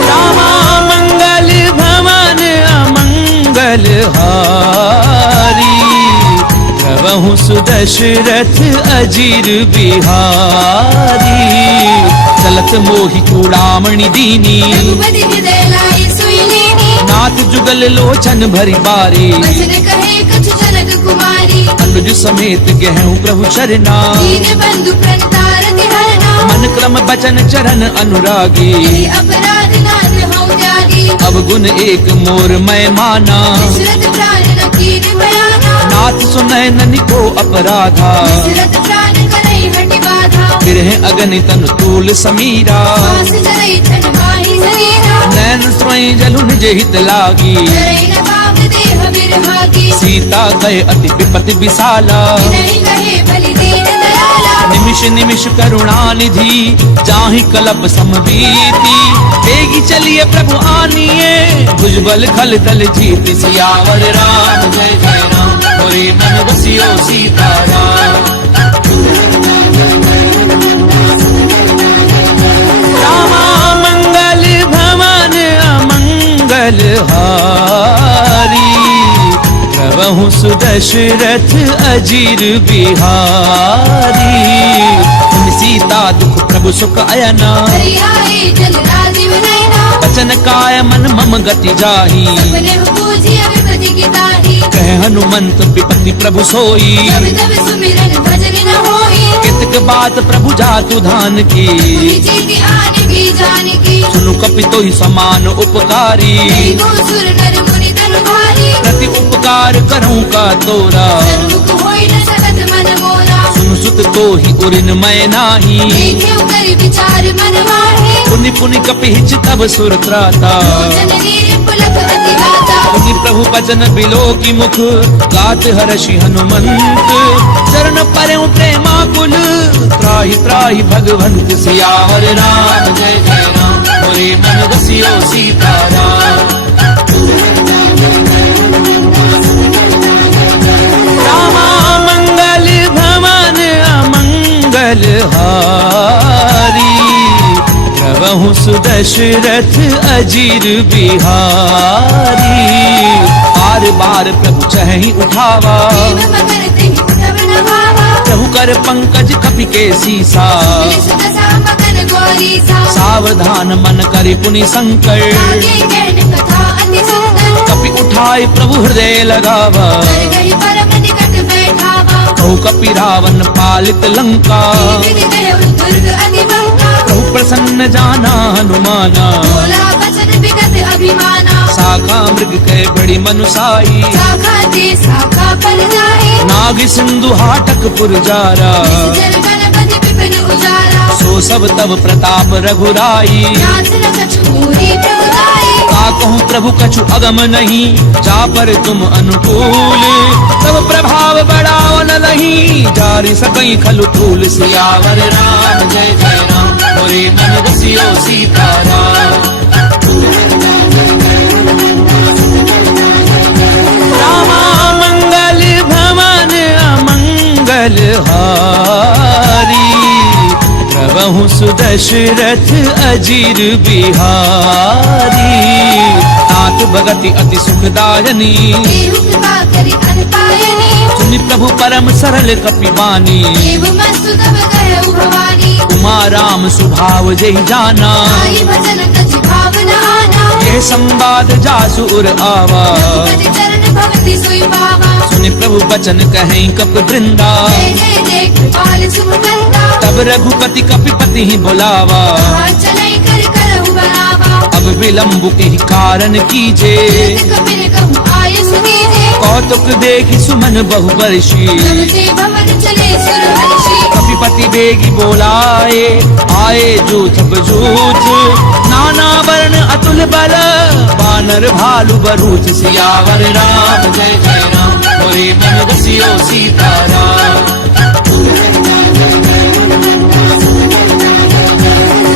रामा मंगल भवन अमंगल हारी, प्रभु सुदशरथ अजीर बिहारी। चलत मोहि चूड़ामणि दीनी, रघुपति हृदय लाए सोई लेनी। नाथ जुगल लोचन भरी बारी। वचन कहे कछु जनक कुमारी। अनुज समेत गहूँ प्रभु चरना, दीन बंधु प्रणतारति हरना। मन क्रम बचन चरण अनुरागी। यदि अपराध नाथ हऊँ त्यागी। अब गुण एक मोर मैं माना, दशरथ प्राण न कीन बयाना। नाथ सुनय ननि को अपराधा। दशरथ प्राण करई हटि बाधा। फिरह अगनि तनु तूल समीरा। पास जरई छन माहि शरीरा। नैन स्वयं जलु निज हित लागी। करई न पाव देह बिरहागी। सीता गए अति विपति विशाला, नहीं कहे बलि दीन दयाला। निमिष निमिष करुणा निधि, जाहि कलप समबीति। तेगी चलिए प्रभु आनिए, भुजबल खल दल जीति। सियावर राम जय जय राम, मोरे मन बसियो सीताराम। रामा मंगल भवन अमंगल हारी, प्रभु सुदशरथ अजीर बिहारी। तुम सीता दुख प्रभु सुख अयना, हरि आए जल राजीव नयना। बचन काय मन मम गति जाही। सपने पूजिय विपति की ताही। कह हनुमंत विपति प्रभु सोई, तब तब सुमिरन भजन न होई। कितक बात प्रभु जातु धान की। पुनि चेति आने भी जान की। सुनु कपि तोहि समान उपकारी। नहीं को सुर नर मुनि तनु भारी। प्रति उपकार करऊं का तोरा, सन्मुख होई न सकत मन मोरा। सुन सुत तोहि उरिन मैं नाही। देखेउ कर विचार मन माहे। पुनि पुनि कपि हिच तब सुर त्राता। लोचन नीर पुलक अति गाता। पुनि प्रभु बचन बिलो की मुख, गात हर्षि हनुमंत। चरण परऊ प्रेमाकुल, त्राहि त्राहि भगवंत। सियावर राम जय जय राम, मोरे मन बसियो सीताराम। रामा मंगल भवन अमंगल हारी, प्रभु सुदशरथ अजीर बिहारी। बार बार प्रभु चहि उठावा, देव मगर तेहि उठब न भावा। प्रभु कर पंकज कपि के सीसा। सुत सा मगन गौरी सा। सावधान मन करि पुनि संकर। आगे कहन कथा अति सुंदर। कपि उठाए प्रभु हृदय लगावा। कर गई परम निकट प्रभु कपि रावण पालित लंका विधि देव दुर्ग अति बंका प्रभु प्रसन्न जाना हनुमाना बोला बचन विगत अभिमाना शाखा मृग के बड़ी मनुसाई शाखा ते शाखा पर जाए नाग सिंधु हाटक पुरजारा जल गणपति विपिन उजारा सो सब तब प्रताप रघुराई नाथ न कछु मूरी प्रभुताई का कहूँ प्रभु कछु अगम नहीं जा पर तुम अनुकूल तब प्रभाव बढ़ाओ न नहीं जारी सकई खलु फूल सियावर राम जय जय राम मोरे मन बसियो सीताराम रामा मंगल भवन अमंगल हारी प्रभु सुदशरथ अजीर बिहारी तात भगति अति सुखदायनी देहु कृपा करि अनपायनी सुनि प्रभु परम सरल कपिबानी देव मस्तु तब कहु भवानी उमा राम सुभाव जय जाना आई भजन कछि भावना आना ये संवाद जासु उर आवा रघुपति चरण भवति सोई पावा सुनि प्रभु बचन कहें कप वृंदा जय जय जय कृपाल सुमकंदा तब रघुपति कपिपति ही बुलावा चलै कर करहु बनावा अब विलम्ब के कारण कीजे तीर्थ कपिल कहु आय सुनीजे कौतुक देखि सुमन बहु बरसी तब से भवन चले सुर हर्षि कपिपति बेगी बोलाए आए जूथ बजूथ नाना वर्ण अतुल बल बानर भालु बरूथ सियावर राम जय जय राम मोरे मन बसियो सीताराम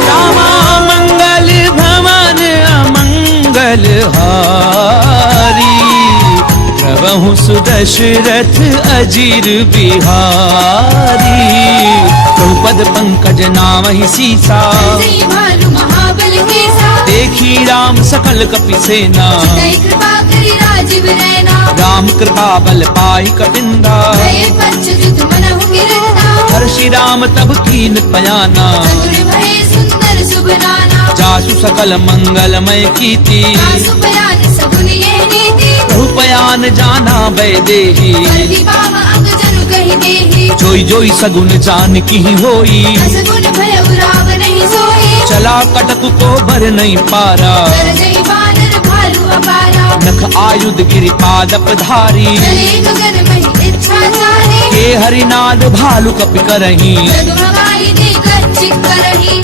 रामा मंगल भवन अमंगल हारी प्रभु सुदशरथ अजीर बिहारी प्रभुपद पंकज नामहि सीसा जय भालु महाबल केसा देखी राम सकल कपि सेना जय कृपा करि राजीव रैना राम कृपा बल पाई कपिंदा भय पंचजुत मनहु गिरंदा हर्षि राम तब कीन पयाना चतुर भय सुंदर शुभ नाना जासु सकल मंगलमय कीति सासु बयान सगुन ये नीति रूपयान जाना वैदेही बलि बाम अंग जनु कहि देहि जोई जोई सगुन जान की होई असगुन भय उराव नहीं सोई चला कटक को भर नहीं पारा कर जय बानर भालु अपारा नख आयुध गिरि पादप धारी चले गगन महि इच्छा चारी के हरिनाद भालु कपि करही जग भगाई दे गच्छ करही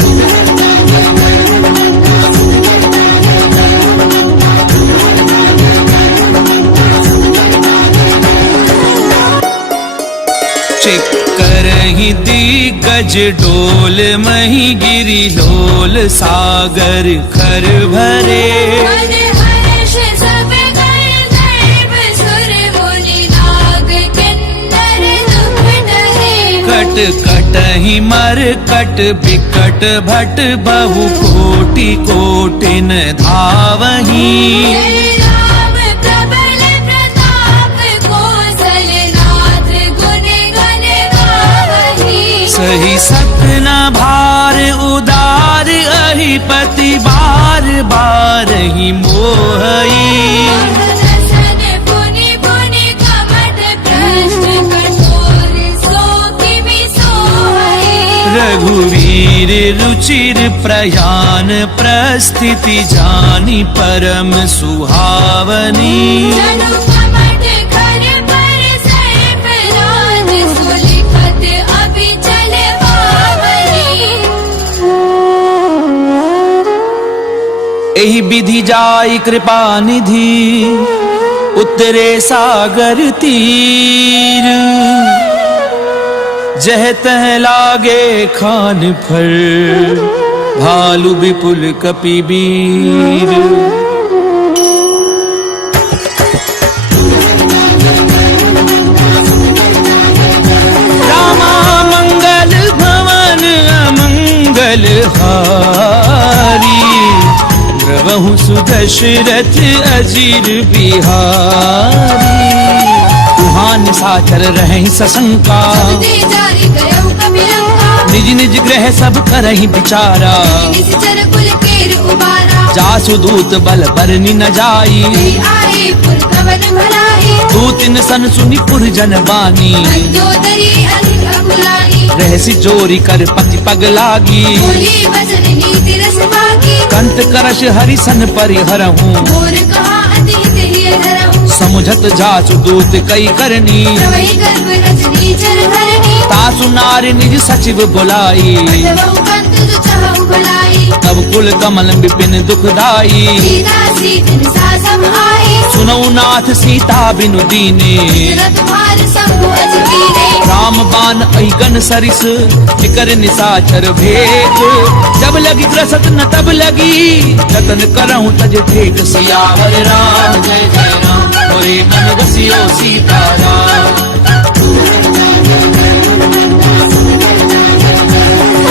करही दिग्गज डोल मही गिरी लोल सागर खर भरे मन हर्ष सब कर दैव सुर मुनि नाग किन्नर दुख डरे कट कटहि मर कट बिकट भट बहु कोटि कोटिन धावही जय राम प्रबल प्रताप कौशलनाथ गुण गण गावही सही सपना भार उदार अहिपति बार बार ही मोहई सन पुनि पुनि कमट भ्रष्ट कठोर सो किमि सोहई रघुवीर रुचिर प्रयान प्रस्थिति जानी परम सुहावनी जनु कमट कर पर सर्प राज सुलिखत अभी चले बावली एहि विधि जाई कृपा निधि उतरे सागर तीर जह तह लागे खान फर भालु विपुल कपिबीर रामा मंगल भवन अमंगल हारी प्रभु सुदशरथ अजीर बिहारी तुहान साचर रहे सशंका दे जारी गयो कपिलंका निज निज ग्रह सब करहि विचारा निश्चर कुल केर उबारा जासु दूत बल बरनी न जाई नहीं आए पुर कवन भलाई दूतिन सन सुनी पुर जन बानी मंदोदरी अधिक अकुलाई रहसी जोरी कर पति पग लागी बोली वचन नीति रस बाकी कंत करश हरि सन परिहरहूँ मोर कहा अतीत ही धरहूँ समुझत जासु दूत कई करनी प्रवही गर्भ रजनी चर धरनी तासु नारी निज सचिव बुलाई बतवहु कंत जो चाहु भलाई तब कुल कमल विपिन दुखदाई सीता सीतन सासम आए सुनऊ नाथ सीता बिनु दीने तेरा तुम्हार शंभु अजमीरे राम बान अहिगन सरिस निकर निसाचर भेद जब लगी ग्रसत न तब लगी जतन करहूँ तज देख सियावर राम जय जय राम मोरे मन बसियो सीताराम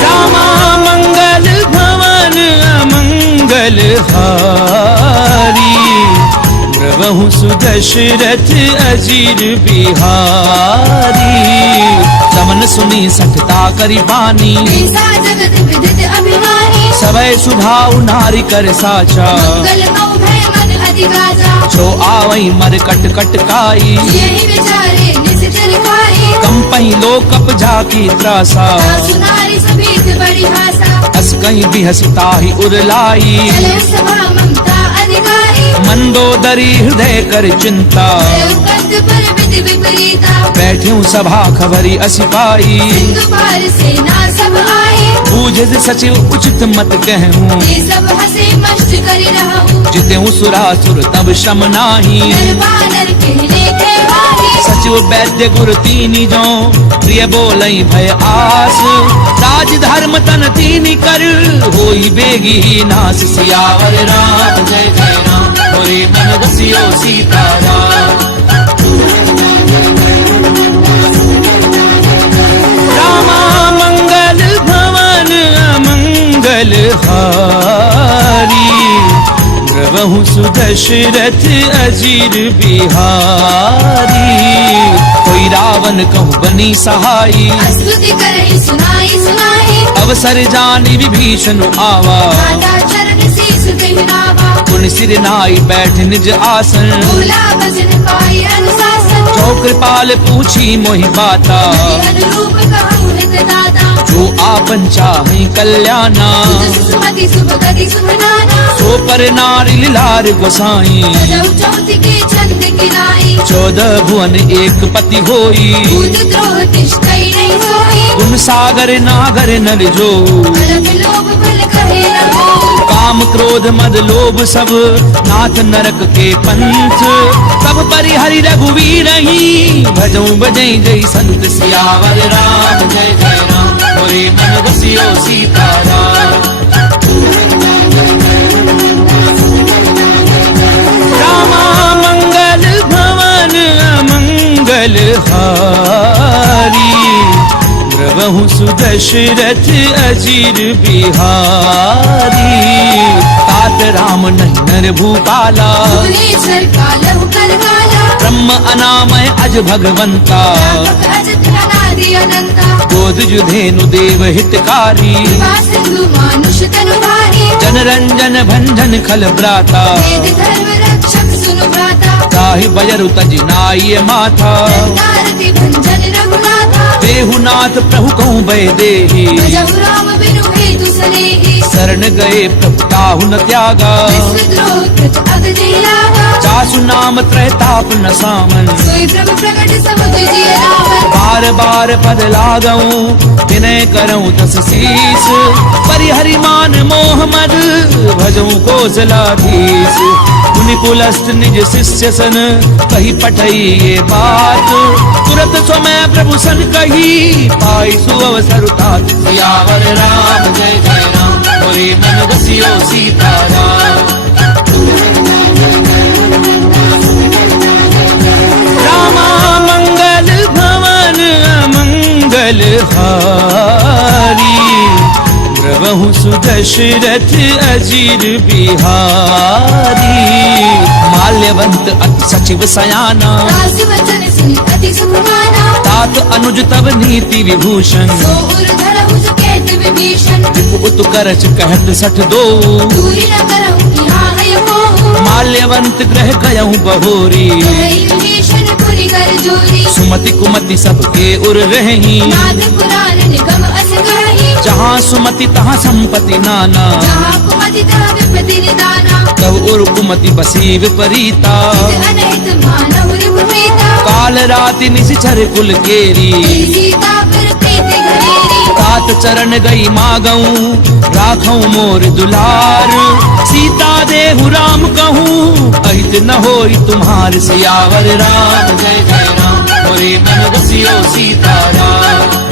रामा मंगल भवन अमंगल हारी प्रभु सुदशरथ अजीर बिहारी समन सुनी सकता करी बानी ऐसा जगत विदित अभिमानी सवै सुभाव नारी कर साचा मंगल मऊ भय मन अधिगाजा जो आवई मर कट कट काई यही विचारे निश्चर खाए कंपई लोक कप जाकी त्रासा सुनारी सभीत बड़ी हासा हस कहीं भी हसता ही उरलाई चले सभा ममता अधिकारी मंदोदरी हृदय कर चिंता कंत पर विधि विपरीता बैठ्यूं सभा खबरी असिपाई सिंधु पार सेना सब आए बूझे सचिव उचित मत कहूँ ये सब हंसे मस्त करी रहूं जितेऊ सुरासुर तब श्रम नाही नर बानर कहने के वाही सचिव वैद्य गुर तीनी जो प्रिय बोलई भय आस राज धर्म तन तीनी कर होई बेगी नास सियावर राम जय जय राम मोरे मन बसियो सीताराम रामा मंगल भवन अमंगल हारी प्रभु सुदशरथ अजीर बिहारी कोई रावण कहूँ बनी सहाई स्तुति करहि सुनाई सुनाई अवसर जानी विभीषण आवा माता चरण शीस कहनावा पुन सिर नाई बैठ निज आसन बोला भजन पाई अनुशासन जो कृपाल पूछी मोहि बाता अनुरूप कहूँ हित दाता जो आपन चाहि कल्याणा सुमति शुभ गति शुभ नाना सो पर नारी लार गोसाई जब चौथ के छंद किनाई 14 भुवन एक पति होई भूत द्रोह तिष्ठई नहीं सोई गुण सागर नागर नर जो अलग लोभ भल कहे न हो काम क्रोध मद लोभ सब नाथ नरक के पंथ सब परिहरि रघुवीर ही भजऊ बजई जय संत सियावर राम जय जय राम मोरे मन बसियो सीताराम रामा मंगल भवन अमंगल हारी प्रभु सुदशरथ अजीर बिहारी तात राम नहीं नर भूपाला भुवनेश्वर कालहु करकाला ब्रह्म अनामय अज भगवंता व्यापक अजत अनादि अनंता बोध जुधेनु देव हितकारी सिंधु मानुष तनु भारी जनरंजन भंजन खल ब्राता वेद धर्म रक्षक सुनु भ्राता ताहि बजरु तज नाय माथा तारति भंजन रघुनाथा देहुनाथ प्रभु कहूँ भय देहि भजहु राम बिनु हेतु सनेहि शरण गए प्रभु ताहु न त्यागा विश्वद्रोह कृत अगति लागा जासु नाम त्रैताप न सामन सोई प्रभु प्रकट समुद्र जिय रावण बार बार पद लागऊं विनय करऊं दस शीस परिहरि मान मोह मद भजऊं कौशलाधीश मुनि कुलस्थ निज शिष्य सन कही पठई ये बात तुरत समय प्रभु सन कही पाई सुअवसर तात सियावर राम जय जय राम मोरे मन बसियो सीताराम रामा मंगल भवन अमंगल हारी प्रभु सुदशरथ अजीर बिहारी माल्यवंत अति सचिव सयाना दास वचन सुनि अति सुख माना तात अनुज तब नीति विभूषण सो उर धरहु सुकेत विभीषण उत करच कहत सठ दो दूरी न करहु माल्यवंत ग्रह गयहु बहोरी भीषण पुरी कर जोरी सुमति कुमति सबके उर रही नाद पुराण निगम अस गही जहाँ सुमति तहाँ संपत्ति नाना जहाँ कुमति तहाँ विपत्ति निदाना तब उर कुमति बसी विपरीता अनहित मानव रिपुपीता काल राति निशिचर कुल केरी सीता पर प्रीत घनेरी तात चरण गई मागऊं राखऊं मोर दुलार सीता देहु राम कहूँ अहित न होई तुम्हार सियावर राम जय जय राम मोरे मन बसियो सीताराम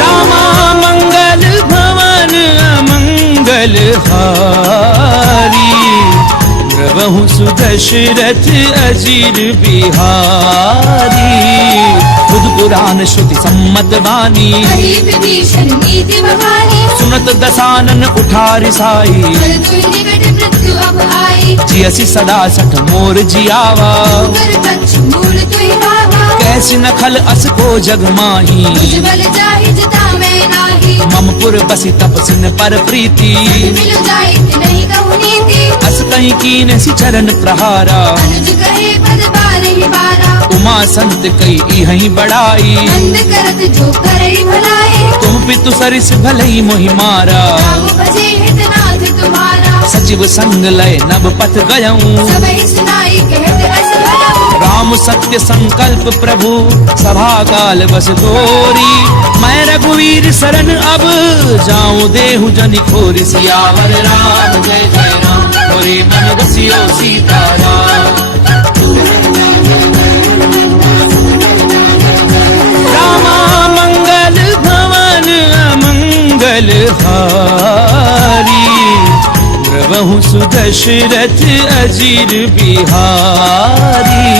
रामा मंगल भवन अमंगल हारी प्रभु सुदशरथ अजीर बिहारी बुध पुराण श्रुति सम्मत वाणी हरि विभीषण नीति भवानी सुनत दसानन उठार साई पर तुई निकट मृत्यु अब आई जियसि सदा सठ मोर जियावा कर पक्ष मूल तुई भावा कैसी नखल अस को जग माही उज्ज्वल जाहि जता मैं नाही ममपुर बसी तपसिन पर प्रीति मिल जाहि नहीं कहूँ नीति अस कहीं कीन सि चरण प्रहारा अनुज कहे पद बारहि बारा उमा संत कई इहहीं बड़ाई नंद करत जो करई भलाई तुम पितु सरिस भलई मोहि मारा राम भजे हितनाथ तुम्हारा सचिव संग लय नभ पथ गयऊं सबहि सुनाई कहत अस भला राम सत्य संकल्प प्रभु सभा काल बस तोरी मैं रघुवीर शरण अब जाऊं देहु जनि खोर सियावर राम जय जय राम मोरे मन बसियो सीताराम रामा मंगल भवन अमंगल हारी प्रभु सुदशरथ अजीर बिहारी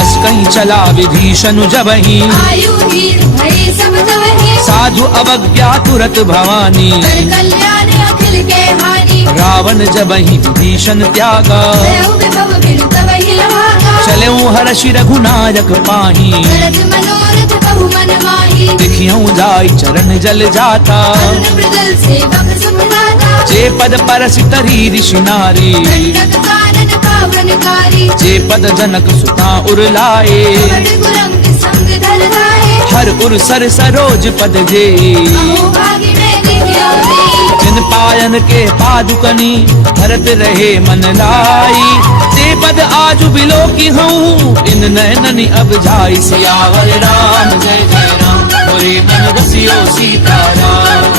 अस कहीं चला विभीषण जबहि आयु वीर भय सब तवहि साधु अवज्ञा तुरत भवानी कर कल्याण अखिल के हानि रावण जबहि विभीषण त्यागा भयउ विभव बिनु तवहि लभागा चलऊं हर्षि रघुनायक पाही भरत मनोरथ बहु मन माही देखियऊं जाई चरण जल जाता अरुण मृदल सेवक सुभदाता जे पद परस तरी ऋषि नारी दंडक कानन पावनकारी जे पद जनक सुता उर लाए खड्गुरंग संग धर धाये हर उर सर सरोज पद जे अहो भागी मैं देखियो देई जिन पायन के पादुकनी भरत रहे मन लाई ते पद आजु बिलो की हूँ इन नैननी अब जाई सियावर राम जय जय राम मोरे मन बसियो सीताराम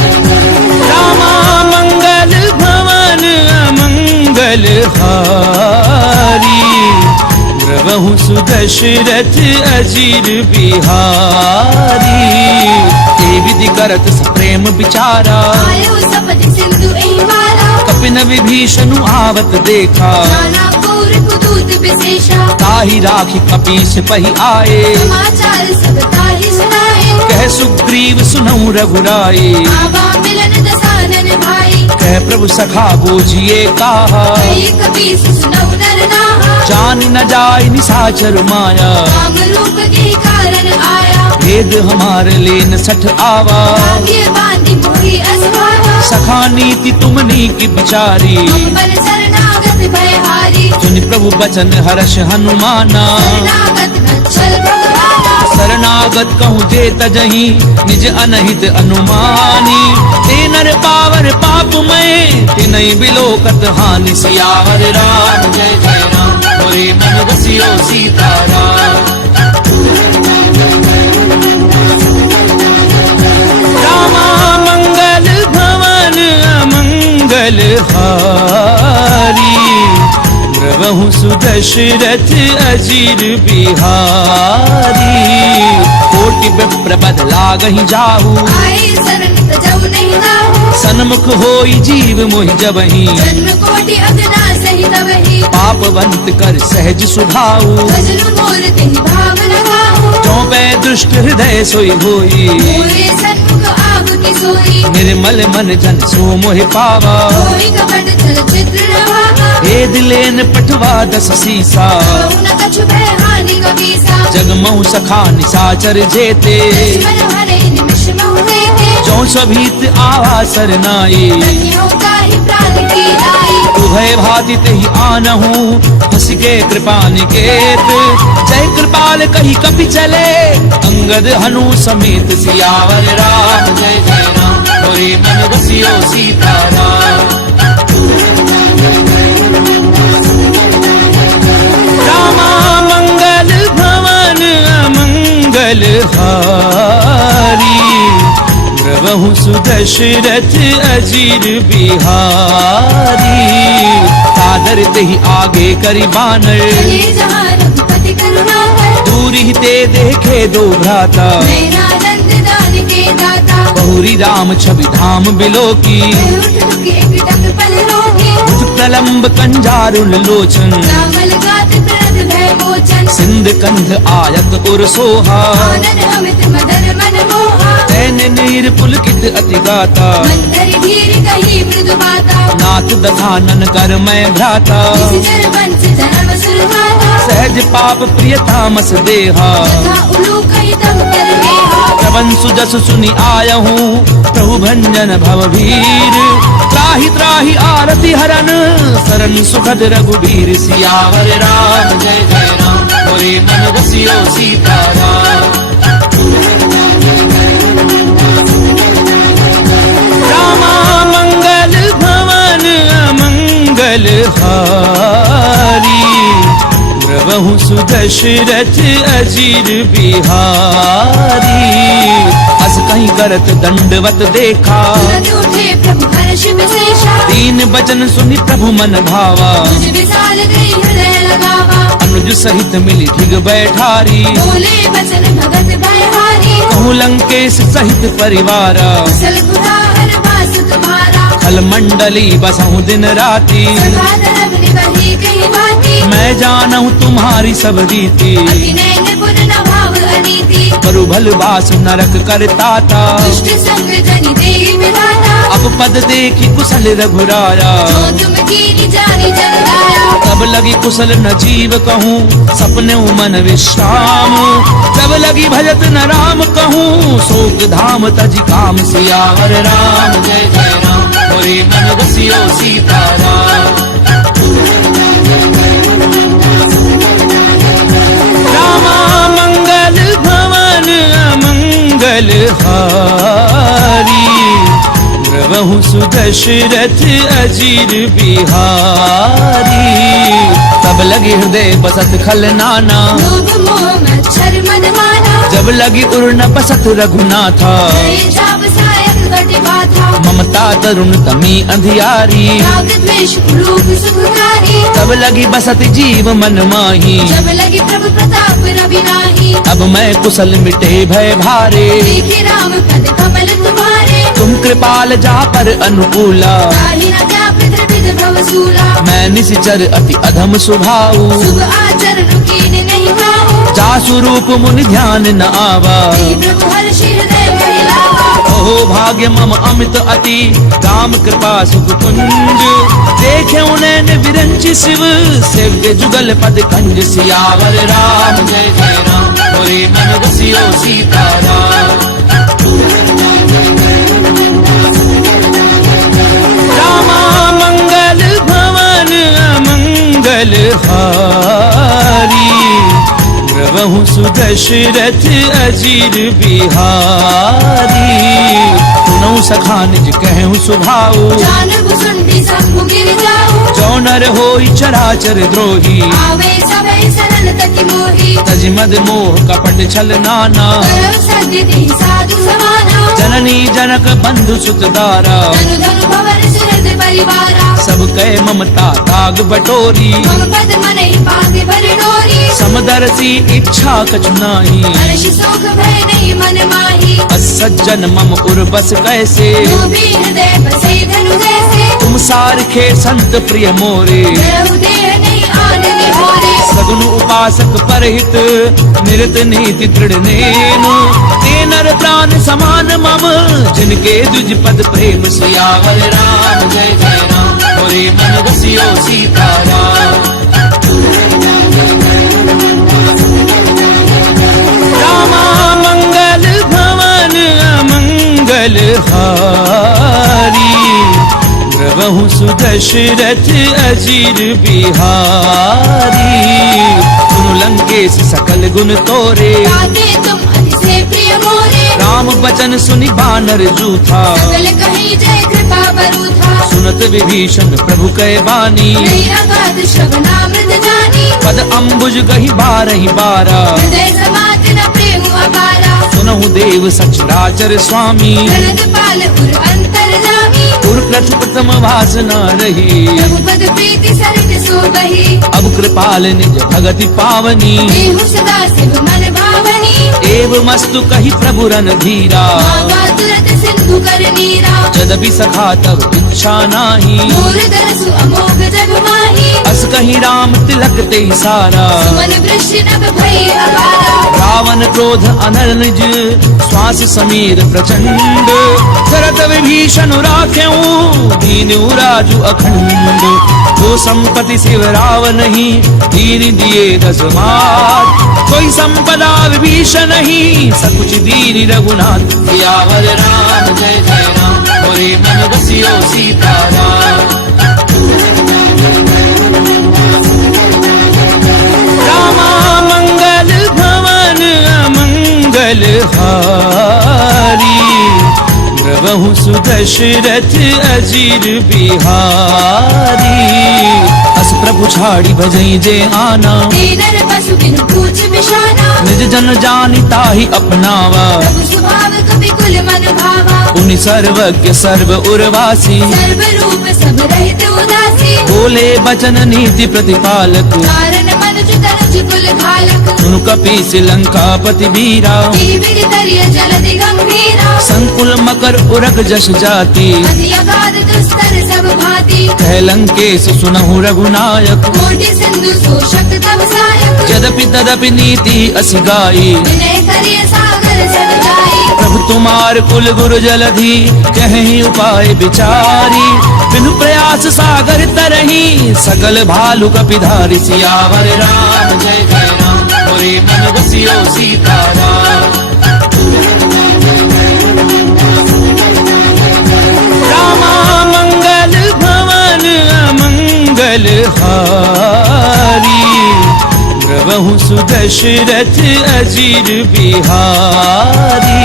रामा मंगल भवन अमंगल हारी प्रभु सुदशरथ अजीर बिहारी ए विधि करत सप्रेम विचारा आयो सपद सिंधु एहि मारा कपिन विभीषण आवत देखा नाना कौर कुदूत विशेषा ताहि राखी कपीस पहि आए समाचार सब ताहि सुनाए कह सुग्रीव सुनऊ रघुराई आवा मिलन दसानन भाई कह प्रभु सखा बूझिए काहा कई कपीस सुनऊ नर नाहा जान न जाय निशाचर माया राम रूप के कारण आया भेद हमार लेन सठ आवा भाग्य बांधी मोहि असभावा सखा नीति तुमनी की बिचारी हम बल शरणागत भयहारी सुनि प्रभु बचन हर्ष हनुमाना शरणागत अच्छल भगवाना शरणागत कहूँ जे तजहि निज अनहित अनुमानी ते नर पावर पाप में तिनहि बिलोकत हानि सियावर राम जय जय राम मोरे मन बसियो सीताराम रामा मंगल भवन अमंगल हारी प्रभु सुदशरथ अजीर बिहारी कोटि विप्र बद लागहि जाहू आए शरण तजऊ नहीं नाहू सन्मुख होई जीव मोहि जबहि जन्म कोटि अगना सहित वही पापवंत कर सहज सुभाऊ भजन मोर तिन भावन गाहू चौपै दुष्ट हृदय सोई होई मोरे सन्मुख आव की सोई निर्मल मन जन सो मोहि पावा कोई कपट चल चित्र रहावा भेद लेन पठवा दस सीसा न कछु भय हानि कबीसा जगमऊ सखा निशाचर जेते दुश्मन हरे निमिष जो सभीत आवा सरनाई धन्यों का ही प्राण की लाई उभय भाति ही आनहु हंस के कृपा निकेत जय कृपाल कही कपि चले अंगद हनु समेत सियावर राम जय जय राम मोरे मन बसियो सीताराम रामा मंगल भवन अमंगल हारी प्रभु सुदशरथ अजीर बिहारी सादर ते ही आगे करी बानर चले जहाँ रघुपति करुणा कर दूर ही ते देखे दो भ्राता मेरा नंद दान के दाता बहुरी राम छवि धाम बिलो की उठ के एक टक पल रोके मुझ प्रलंब कंजारुल लोचन रामल गात प्रद भय मोचन सिंध कंध आयत उर सोहा आनन अमित मदन मन मोहा तैन नीर पुलकित अति गाता मंदर धीर कही मृदु माता नाथ दधानन कर मैं भ्राता जर वंश जन्म सुरभाता सहज पाप प्रिय तामस देहा तथा उलू कही तम कर नेहा प्रवन सुजस सुनि आयहूँ प्रभु भंजन भव भीर त्राहि त्राहि आरति हरन सरन सुखद रघुबीर सियावर राम जय जय राम मोरे मन बसियो सीताराम रामा मंगल भवन अमंगल हारी प्रभु सुदशरथ अजीर बिहारी अस कहीं करत दंडवत देखा तुरंत उठे प्रभु हर्ष विशेषा दीन बचन सुनि प्रभु मन भावा तुझ विशाल गई हृदय लगावा अनुज सहित मिली ठिग बैठारी बोले बचन भगत भयहारी कहूँ लंकेश सहित परिवारा कुशल कुदाहर वास तुम्हारा खल मंडली बसहूँ दिन राती सदा धर्म निवही कही भांति मैं जानहूँ तुम्हारी सब रीति अति नैन पुर न भाव अनीति करु भल बास नरक करता था दुष्ट संग जनि देहि विधाता अब पद देखी कुशल रघुराया जो तुम कीनी जानी जग लाया तब लगी कुशल न जीव कहूँ सपने मन विश्राम तब लगी भजत न राम कहूँ शोक धाम तज काम सियावर राम जय जय राम मोरे मन बसियो सीताराम रामा मंगल भवन अमंगल हारी प्रभु सुदशरथ अजीर बिहारी तब लगी हृदय बसत खल नाना लोभ मोह मच्छर मद माना जब लगी उर्न बसत रघुनाथा जय जाप सायक गति बाधा ममता तरुण तमी अंधियारी राग द्वेष कुरूप सुखकारी तब लगी बसत जीव मन माही जब लगी प्रभु प्रताप रवि नाही अब मैं कुशल मिटे भय भारे देखे राम पद कमल तुम्हारे तुम कृपाल जा पर अनुकूला ताहि न क्या पितृविद भवसूला मैं निश्चर अति अधम सुभाऊ शुभ आचरण कीन नहीं भाऊ जासु रूप मुनि ध्यान न आवा श्री प्रभु हर्ष हृदय महिलावा ओहो भाग्य मम अमित अति राम कृपा सुख कुंज देखे उन्हें विरंच शिव सेव्य जुगल पद कंज सियावर राम जय जय राम मोरे मन बसियो सीताराम रामा मंगल भवन अमंगल हारी प्रभु सुदशरथ अजीर बिहारी सुनऊ सखा निज कहूँ सुभाऊ जान भुसुंडी संभु गिर जाऊ जो नर होई चराचर द्रोही आवे सभय सरल तति मोही तज मद मोह कपट छल नाना करव सद्य देहि साधु समाना जननी जनक बंधु सुत दारा धनु धनु भवन सुहृद परिवारा सब कह ममता ताग बटोरी मम पद मनहि पागे भर डोरी समदर्शी इच्छा कछु नाही हर्ष शोक भय नहीं मन माही असज्जन मम उर्बस कैसे लोभी हृदय बसे धनु जैसे तुम सारखे संत प्रिय मोरे रहु देह नहीं आन निहोरे सगुन उपासक परहित निरत नीति दृढ़ नेनु ते नर प्राण समान मम जिनके दुज पद प्रेम सियावर राम जय जय राम मोरे मन बसियो सीताराम रामा मंगल भवन अमंगल मंगल हारी प्रभु सुदशरथ अजीर बिहारी सुनु लंकेश सकल गुण तोरे गाते तुम अति से प्रिय मोरे राम बचन सुनि बानर जूथा सकल कहीं जय कृपा बरूथा सुनत विभीषण प्रभु कै बानी मेरा गात श्रवणामृत जानी पद अम्बुज गही बारहि बारा हृदय समात न प्रेम अपारा सुनहु देव सचराचर स्वामी जलद पाल उर अंतर जामी उर प्रथु प्रथम वासना रही रघुपद प्रीति सरित सो बही अब कृपाल निज भगति पावनी देहु सदा शिव मन भावनी एव मस्तु कही प्रभु रन धीरा मांगा तुरत सिंधु कर नीरा यद्यपि सखा तब इच्छा नाही मोर दरसु अमोघ जग माही अस कही राम तिलक ते सारा मन वृष्टि नभ भई अपारा रावण क्रोध अनल निज श्वास समीर प्रचंड शरत विभीषण राख्यऊ दीन राजु अखंड जो संपत्ति शिव रावण ही दीन दिए दस मात कोई संपदा विभीषण ही सकुच दीन रघुनाथ सियावर राम जय जय राम मोरे मन बसियो सीताराम रामा मंगल भवन अमंगल हारी प्रभु सुदशरथ अजीर बिहारी अस प्रभु छाड़ी भजई जे आना दीनर पशु बिनु पूछ बिशाना निज जन जानि ताहि अपनावा प्रभु स्वभाव कवि कुल मन भावा उनि सर्वज्ञ सर्व उर्वासी सर्व रूप सब रहित उदासी बोले बचन नीति प्रतिपालक कारण मनुज तनुज कुल घालक सुनु कपीस लंकापति वीरा जीवित तरिय जलधि गंभीरा संकुल मकर उरग जस जाति अति अगाध दुस्तर सब भांति कह लंकेश सुनहु रघुनायक कोटि सिंधु शोषक तव सायक यद्यपि तदपि नीति असि गाई विनय करिय सागर सद जाई प्रभु तुम्हार कुल गुरु जलधि कहीं उपाय विचारी बिनु प्रयास सागर तरही सकल भालु कपिधारी सियावर राम जय जय राम मोरे मन बसियो सीताराम रामा मंगल भवन अमंगल हारी प्रभु सुदशरथ अजीर बिहारी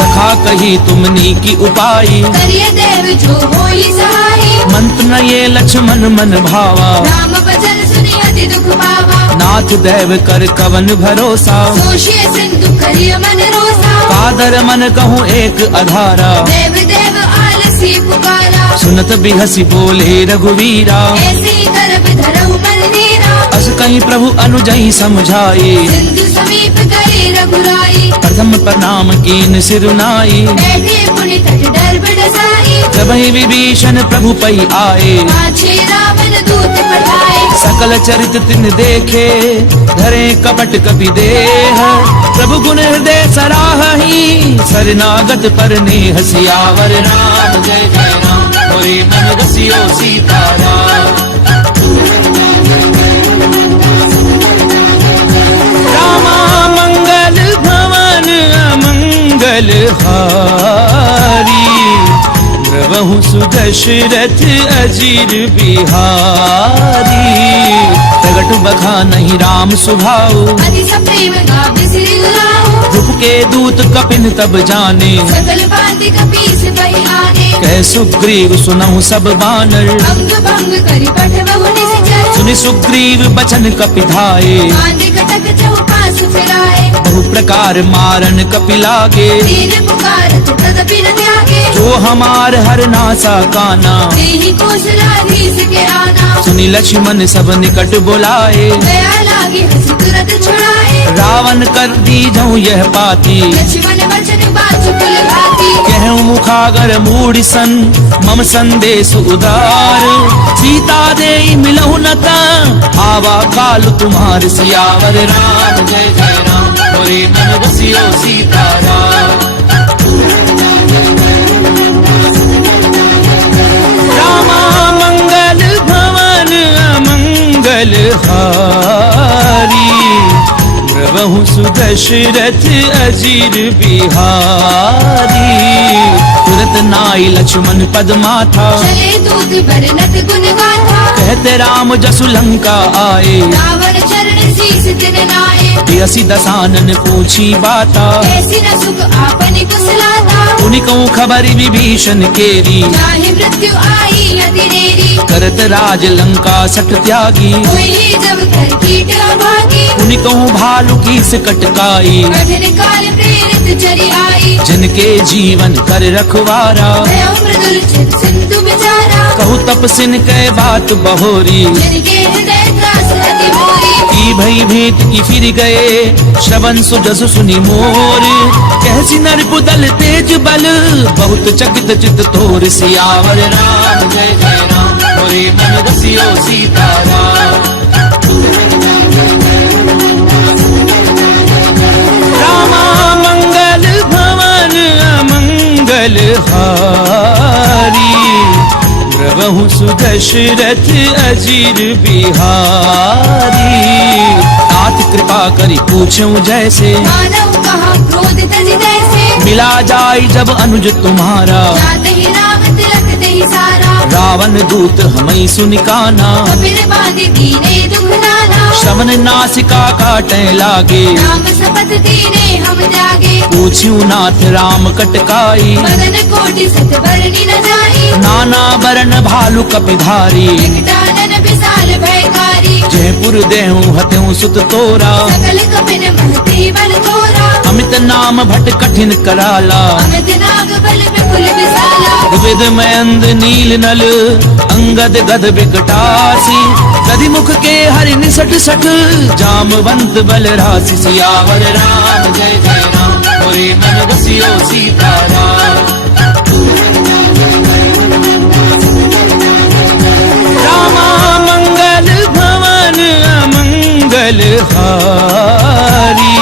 तथा कही तुमनी की उपाई करिय देव जो होई सहाई मंत्र न ये लक्ष्मण मन भावा राम भजन सुनि अति दुख पावा नाथ देव कर कवन भरोसा सोशिय सिंधु करिय मन रोसा कादर मन कहूँ एक अधारा देव देव आलसी पुकारा सुनत बिहसी बोले रघुवीरा ऐसे गर्भ धरऊ मन नीरा अस कहीं प्रभु अनुजई समझाए सिंधु समीप गए रघुराई प्रथम प्रणाम कीन सिरुनाई बैठे पुनि तट डर बडसाई जब ही विभीषण प्रभु पई आए पाछे रावण दूत पठाए सकल चरित तिन देखे धरे कपट कपि देह प्रभु गुण हृदय सराही सरनागत पर नेह सियावर राम जय जय राम मोरे मन बसियो सीताराम रामा मंगल भवन अमंगल हारी प्रभु सुदशरथ अजीर बिहारी प्रगट बखा नहीं राम सुभाऊ अति सप्रेम गावे श्री गुलाऊ रूप के दूत कपिन तब जाने सकल बांधि कपीस बही आने कह सुग्रीव सुनहु सब बानर अंग भंग करि पठ बहु निश्चर सुनि सुग्रीव बचन कपिधाए बांधि कटक चौपास फिराए बहु प्रकार मारन कपिलागे दीन पुकारत तदपि न त्यागे जो हमार हर नासा काना देहि कौशलाधीश के आना सुनि लक्ष्मण सब निकट बुलाए दया लागे हंसी तुरत छुड़ाए रावण कर दी जाऊं यह पाती लक्ष्मण वचन बाजु कुल भाती कहूँ मुखागर मूढ़ सन मम संदेश उदार सीता दे मिलहु नता आवा काल तुम्हार सियावर राम जय जय राम मोरे मन बसियो सीताराम रामा मंगल भवन अमंगल हारी प्रभु सुदशरथ अजीर बिहारी। तुरत नाई लक्ष्मण पद माथा, चले दूत बरनत गुण गाथा। कहते राम जसु लंका आए, रावण चरण शीस दिन नाए। यसी दसानन पूछी बाता, कैसी न सुख आपने कुशलाता। उन्हीं को खबरी विभीषण केरी, चाहे मृत्यु आई अतिरेरी। करत राज लंका सट त्यागी। कोई जब कर कीट भागी, उन्हीं को भालू की कटकाई। कठिन काल प्रेरित चरी आई। जिनके जीवन कर रखवारा, भयो मृदुल चित सिंधु बेचारा। कहु तपसिन कै बात बहोरी। जिनके हृदय त्रास अति मोरी। की भई भेंट की फिर गए, श्रवण सुजस सुनि मोर। कैसी नर पुदल तेज बल, बहुत चकित चित तोर। सियावर राम जय जय राम, मोरे मन रसियो सीताराम। रामा मंगल भवन अमंगल हारी। प्रभु सुदशरथ अजीर बिहारी। नाथ कृपा करी पूछूं जैसे, मानव कहा क्रोध तज तैसे। मिला जाय जब अनुज तुम्हारा, जाते ही राम तिलक दही सारा। रावण दूत हमें सुनिकाना। कपिल बांधे दीने दुख नाना। श्रवण नासिका काटे लागे, राम शपथ दीने हम जागे। पूछ्यू नाथ राम कटकाई। मदन कोटि सत बरनी न जाई। नाना बरन भालू कपिधारी। विकटानन विशाल भयकारी। जयपुर देहूं हत्यूं सुत तोरा, सकल कपिन महती बल थोरा। अमित नाम भट कठिन कराला। अमित नाग बल विपुल विशाला। विविध मयंद नील नल, अंगद गद विकटासी। गदि मुख के हरि निसट सठ, जामवंत बल राशि। सियावर राम जय जय राम, मोरे मन रसियो सीताराम। रामा मंगल भवन अमंगल हारी।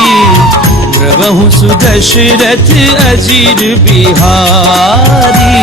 प्रभु सुदशरथ अजीर बिहारी।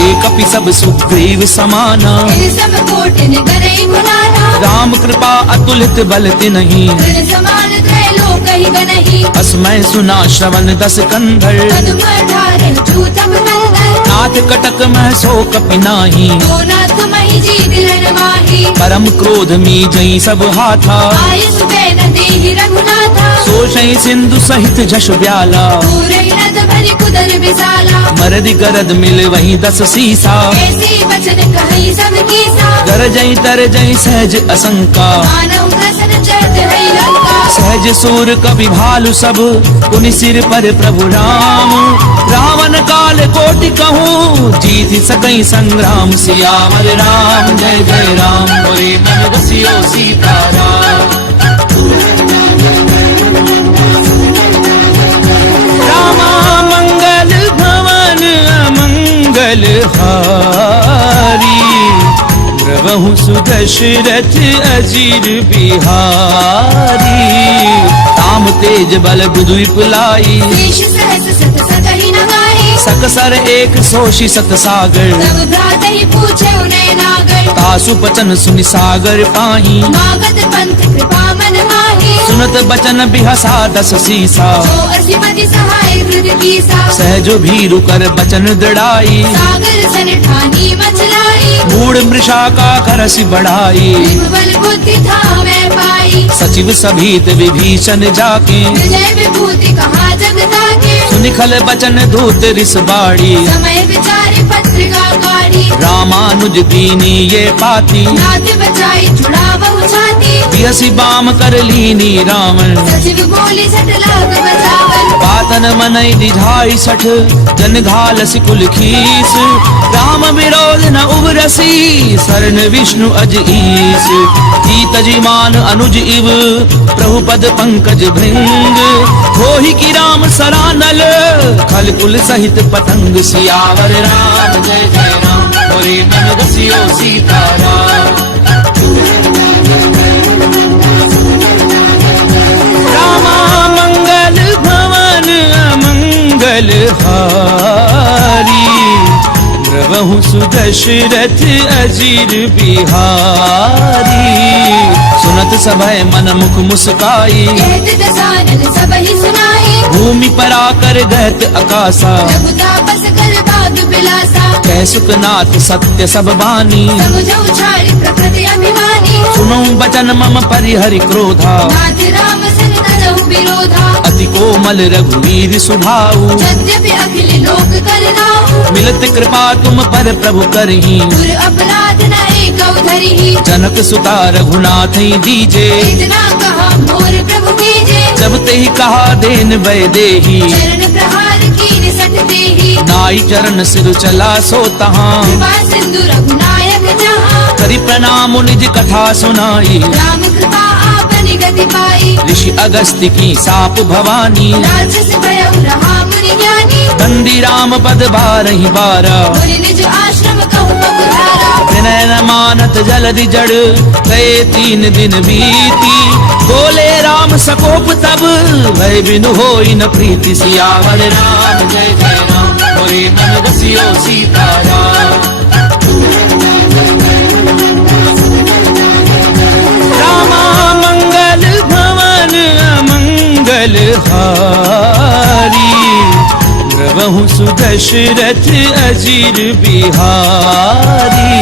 एक कपि सब सुग्रीव समाना, इन सब कोटिन करई गुनाना। राम कृपा अतुलित बल तिन्हीं। ऋण समान त्रैलोक ही गनहि। अस्मै सुना श्रवण दस कंधर। पदम अठारह चूतम नंदन। नाथ कटक मह सो कपि नाही। दो नाथ मही जीत रण माही। परम क्रोध मी जई सब हाथा। आय सुबह न देहि रघुनाथा। सोषई सिंधु सहित जश ब्याला। दूर ही नद भरी कुदर विशाला। मरदि गरद मिल वही 10 सीसा। ऐसी वचन कही सब कीसा। गरजई तरजई सहज असंका। मानव प्रसन्न चैत है लंका। सहज सूर कवि भालु सब, पुनि सिर पर प्रभु राम। रावण काल कोटि कहूँ, जीत सकई संग्राम। सियावर राम जय जय राम, मोरे मन रसियो सीताराम। रामा मंगल भवन अमंगल हारी। प्रभु सुदशरथ अजीर बिहारी। राम तेज बल बुधु विपुलाई। शेष सहस सत सकहि न गाहि। सकसर एक सोषि सत सागर। तब भ्रातहि पूछे उनय नागर। तासु बचन सुनि सागर पाही। मागत पंथ कृपा मन माही। सुनत बचन बिहसा 10 सीसा। जो असिमति सहाय हृदय कीसा। सहजो भीरु कर बचन दृढ़ाई। सागर सन ठानी मचलाई। मूढ़ मृषा का करसि बढ़ाई। बल बुद्धि था मैं पाई। सचिव सभीत विभीषण जाके। विजय विभूति कहा जगता के। सुनिखल बचन धूत रिस बाड़ी। समय विचारे पत्रिका काढ़ी। रामानुज दीनी ये पाती। नाथ बचाई छुड़ा बहु छाती। बिहसी बाम कर लीनी रावण। सचिव बोली सट लाख बचावन। बातन मनई दिझाई 60, जन घाल सिकुल खीस। राम विरोध न उबरसी, शरण विष्णु अज ईस। तजिमान अनुज इव, प्रभु पद पंकज भृंग। होहि की राम सरानल, खल कुल सहित पतंग। सियावर राम जय जय राम, मोरे मन रसियो सीताराम। रामा मंगल भवन अमंगल हारी। प्रभु सुदशरथ अजीर बिहारी। सुनत सभय मन मुख मुस्काई, कहत दसानन सबहि सुनाई। भूमि पर आकर गहत आकाशा, रघु तापस कर बाग बिलासा। कह सुखनाथ सत्य सब बानी, समुझ उछाली प्रकृति अभिमानी। सुनो बचन मम परिहरि क्रोधा, नाथ राम सन तनहु विरोधा। अति कोमल रघुवीर सुभाऊ, यद्यपि अखिल लोक करनाऊ। मिलत कृपा तुम पर प्रभु करही, दुर अपराध न एकौ धरिहि। जनक सुता रघुनाथ दीजे, इतना कहा मोर प्रभु कीजे। जब ते ही कहा देन वै देही, चरण प्रहार कीन सठ देहि। नाई चरण सिर चला सो तहाँ, कृपा सिंधु रघुनायक जहाँ। करि प्रणाम निज कथा सुनाई। राम कृपा आपनि गति पाई। ऋषि अगस्त्य की साप भवानी, राक्षस भयउ रहा मुनि ज्ञानी। बंदी राम पद बारहि बारा, मुनि निज आश्रम कहु पकुधारा। विनय न मानत जलधि जड़, गए 3 दिन बीती। बोले राम सकोप तब, भय बिनु होई न प्रीति। सियावर राम जय जय राम, होए मन रसियो सीताराम। रामा मंगल भवन अमंगल हारी, द्रवहु सुदशरथ अजीर बिहारी।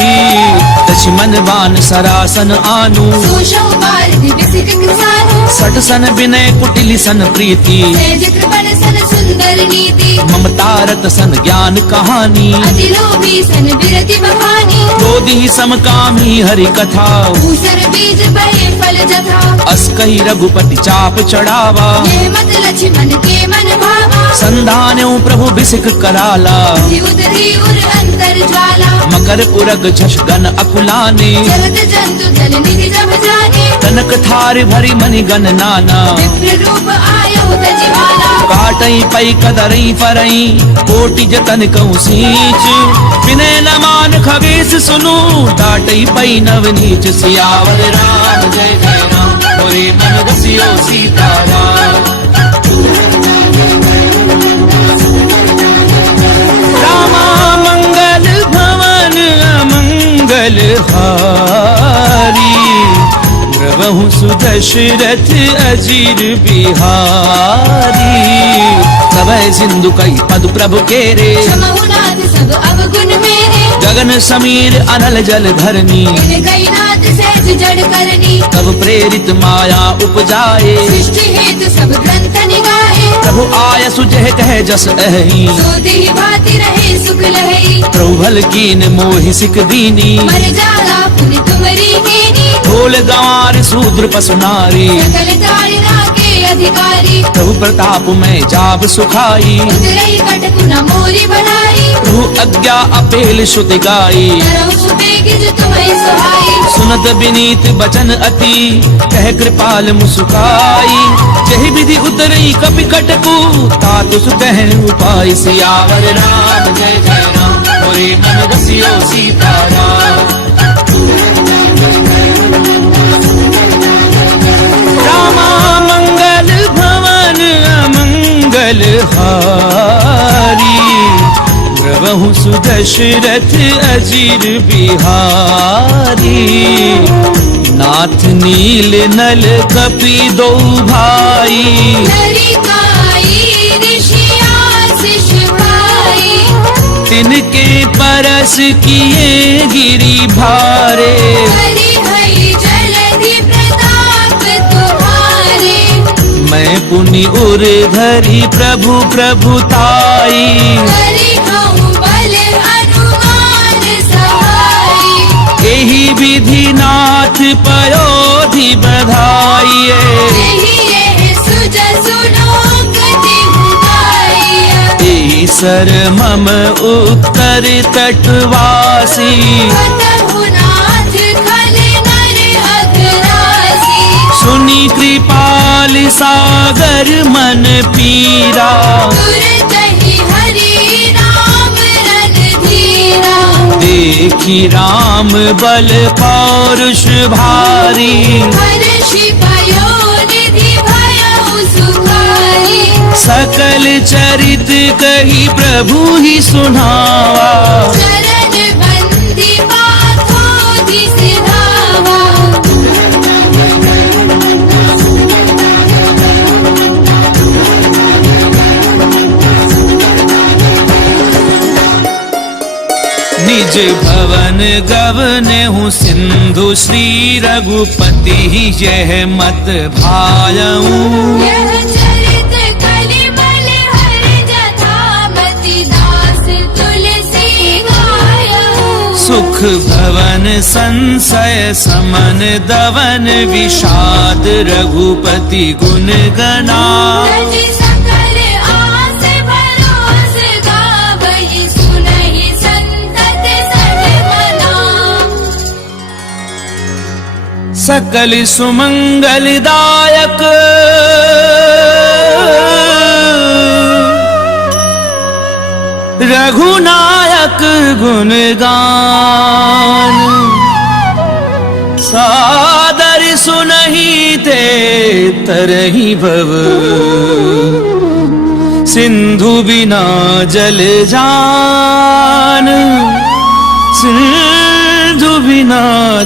लक्ष्मण बान सरासन आनु, सूषौ बारधि बिसिक कृसानु। सट सन विनय कुटिल सन प्रीति, सहज कृपण सन सुंदर नीति। ममतारत सन ज्ञान कहानी, अति लोभी सन बिरति बखानी। क्रोधी समकामी हरि कथा, ऊसर बीज बहे फल जथा। अस कही रघुपति चाप चढ़ावा, यह मत लक्ष्मण के मन भावा। संधान्यों प्रभु बिसिक कराला, उदरी उर अंतर ज्वाला। मकर उरग झष गन अकुलाने, जलद जंतु जल निधि जब जाने। कनक थार भरी मनि गन नाना, विप्र रूप आयो तजिवाला। काटई पई कदरई फरई, कोटि जतन कहूँ सींच। विनय न मान खगेश सुनु, डाटई पई नवनीच। सियावर राम जय जय राम, होए मन रसियो सीताराम। रामा मंगल भवन अमंगल हारी, द्रवहु सुदशरथ अजीर बिहारी। सबय सिंधु कई पद प्रभु केरे, क्षमहु नाथ सब अवगुण मेरे। गगन समीर अनल जल धरनी, इन कई नाथ सहज जड़ करनी। तब प्रेरित माया उपजाए, सृष्टि हेतु सब ग्रंथ निगाहे। प्रभु आय सुजह कह जस अहि, सो देहि भांति रहे सुख लहई। प्रभु भल कीन मोहि सिक दीनी, मर जाला पुनि तुमरी कीनी। ढोल गंवार शूद्र पसु नारी, सकल तारिणा के अधिकारी। प्रभु प्रताप में जाब सुखाई। उतरई कटकु न मोरी बनाई। प्रभु आज्ञा अपेल श्रुति गाई, तरौ सुबेगिज तुम्हें सुहाई। सुनत विनीत बचन अति, कह कृपाल मुस्काई। जहि विधि उतरई कपि कटकु, तातु सुकहन उपाय। सियावर राम जय जय राम, होए मन रसियो सीताराम। रामा मंगल भवन अमंगल हारी, द्रवहु सुदशरथ अजीर बिहारी। नाथ नील नल कपि दो भाई, नरिकाई ऋषिया शिष भाई। तिनके परस किए गिरि भारे, हरि हरि जलधि प्रताप तुम्हारे। मैं पुनि उर धरि प्रभु प्रभुताई। हरि हऊँ बल हनुमान सहाई। एहि विधि नाथ पयोधि बधाइए, यही ये सुजसु लोक तिहु गाइया। ईसर मम उत्तर तटवासी, कतहु नाथ खल नर अघरासी। सुनि कृपाल सागर मन पीरा। तुरतहि हरि नाम रणधीरा। देखी राम बल पौरुष भारी, हर्षि पयोनिधि भयउ सुखारी। सकल चरित कही प्रभु ही सुनावा। चरण निज भवन गवने हूँ सिंधु श्री रघुपति यह मत भायऊं। यह चरित कलिमल हर जथामति दास तुलसी गायऊं। सुख भवन संशय समन दवन विषाद रघुपति गुण गणा। तज सकल आस भरोस गावहि सुनहि संतत सजमना। सकल सुमंगलदायक रघुनायक गुणगान। सादर सुनहि ते तरहि भव सिंधु बिना जल जान। सिंधु बिना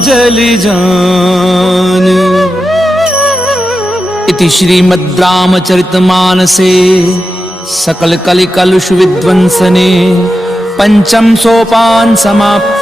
जल जान। इति श्रीमद् रामचरितमानसे सकल कलि कलुष विध्वंसने पंचम सोपान समाप्त।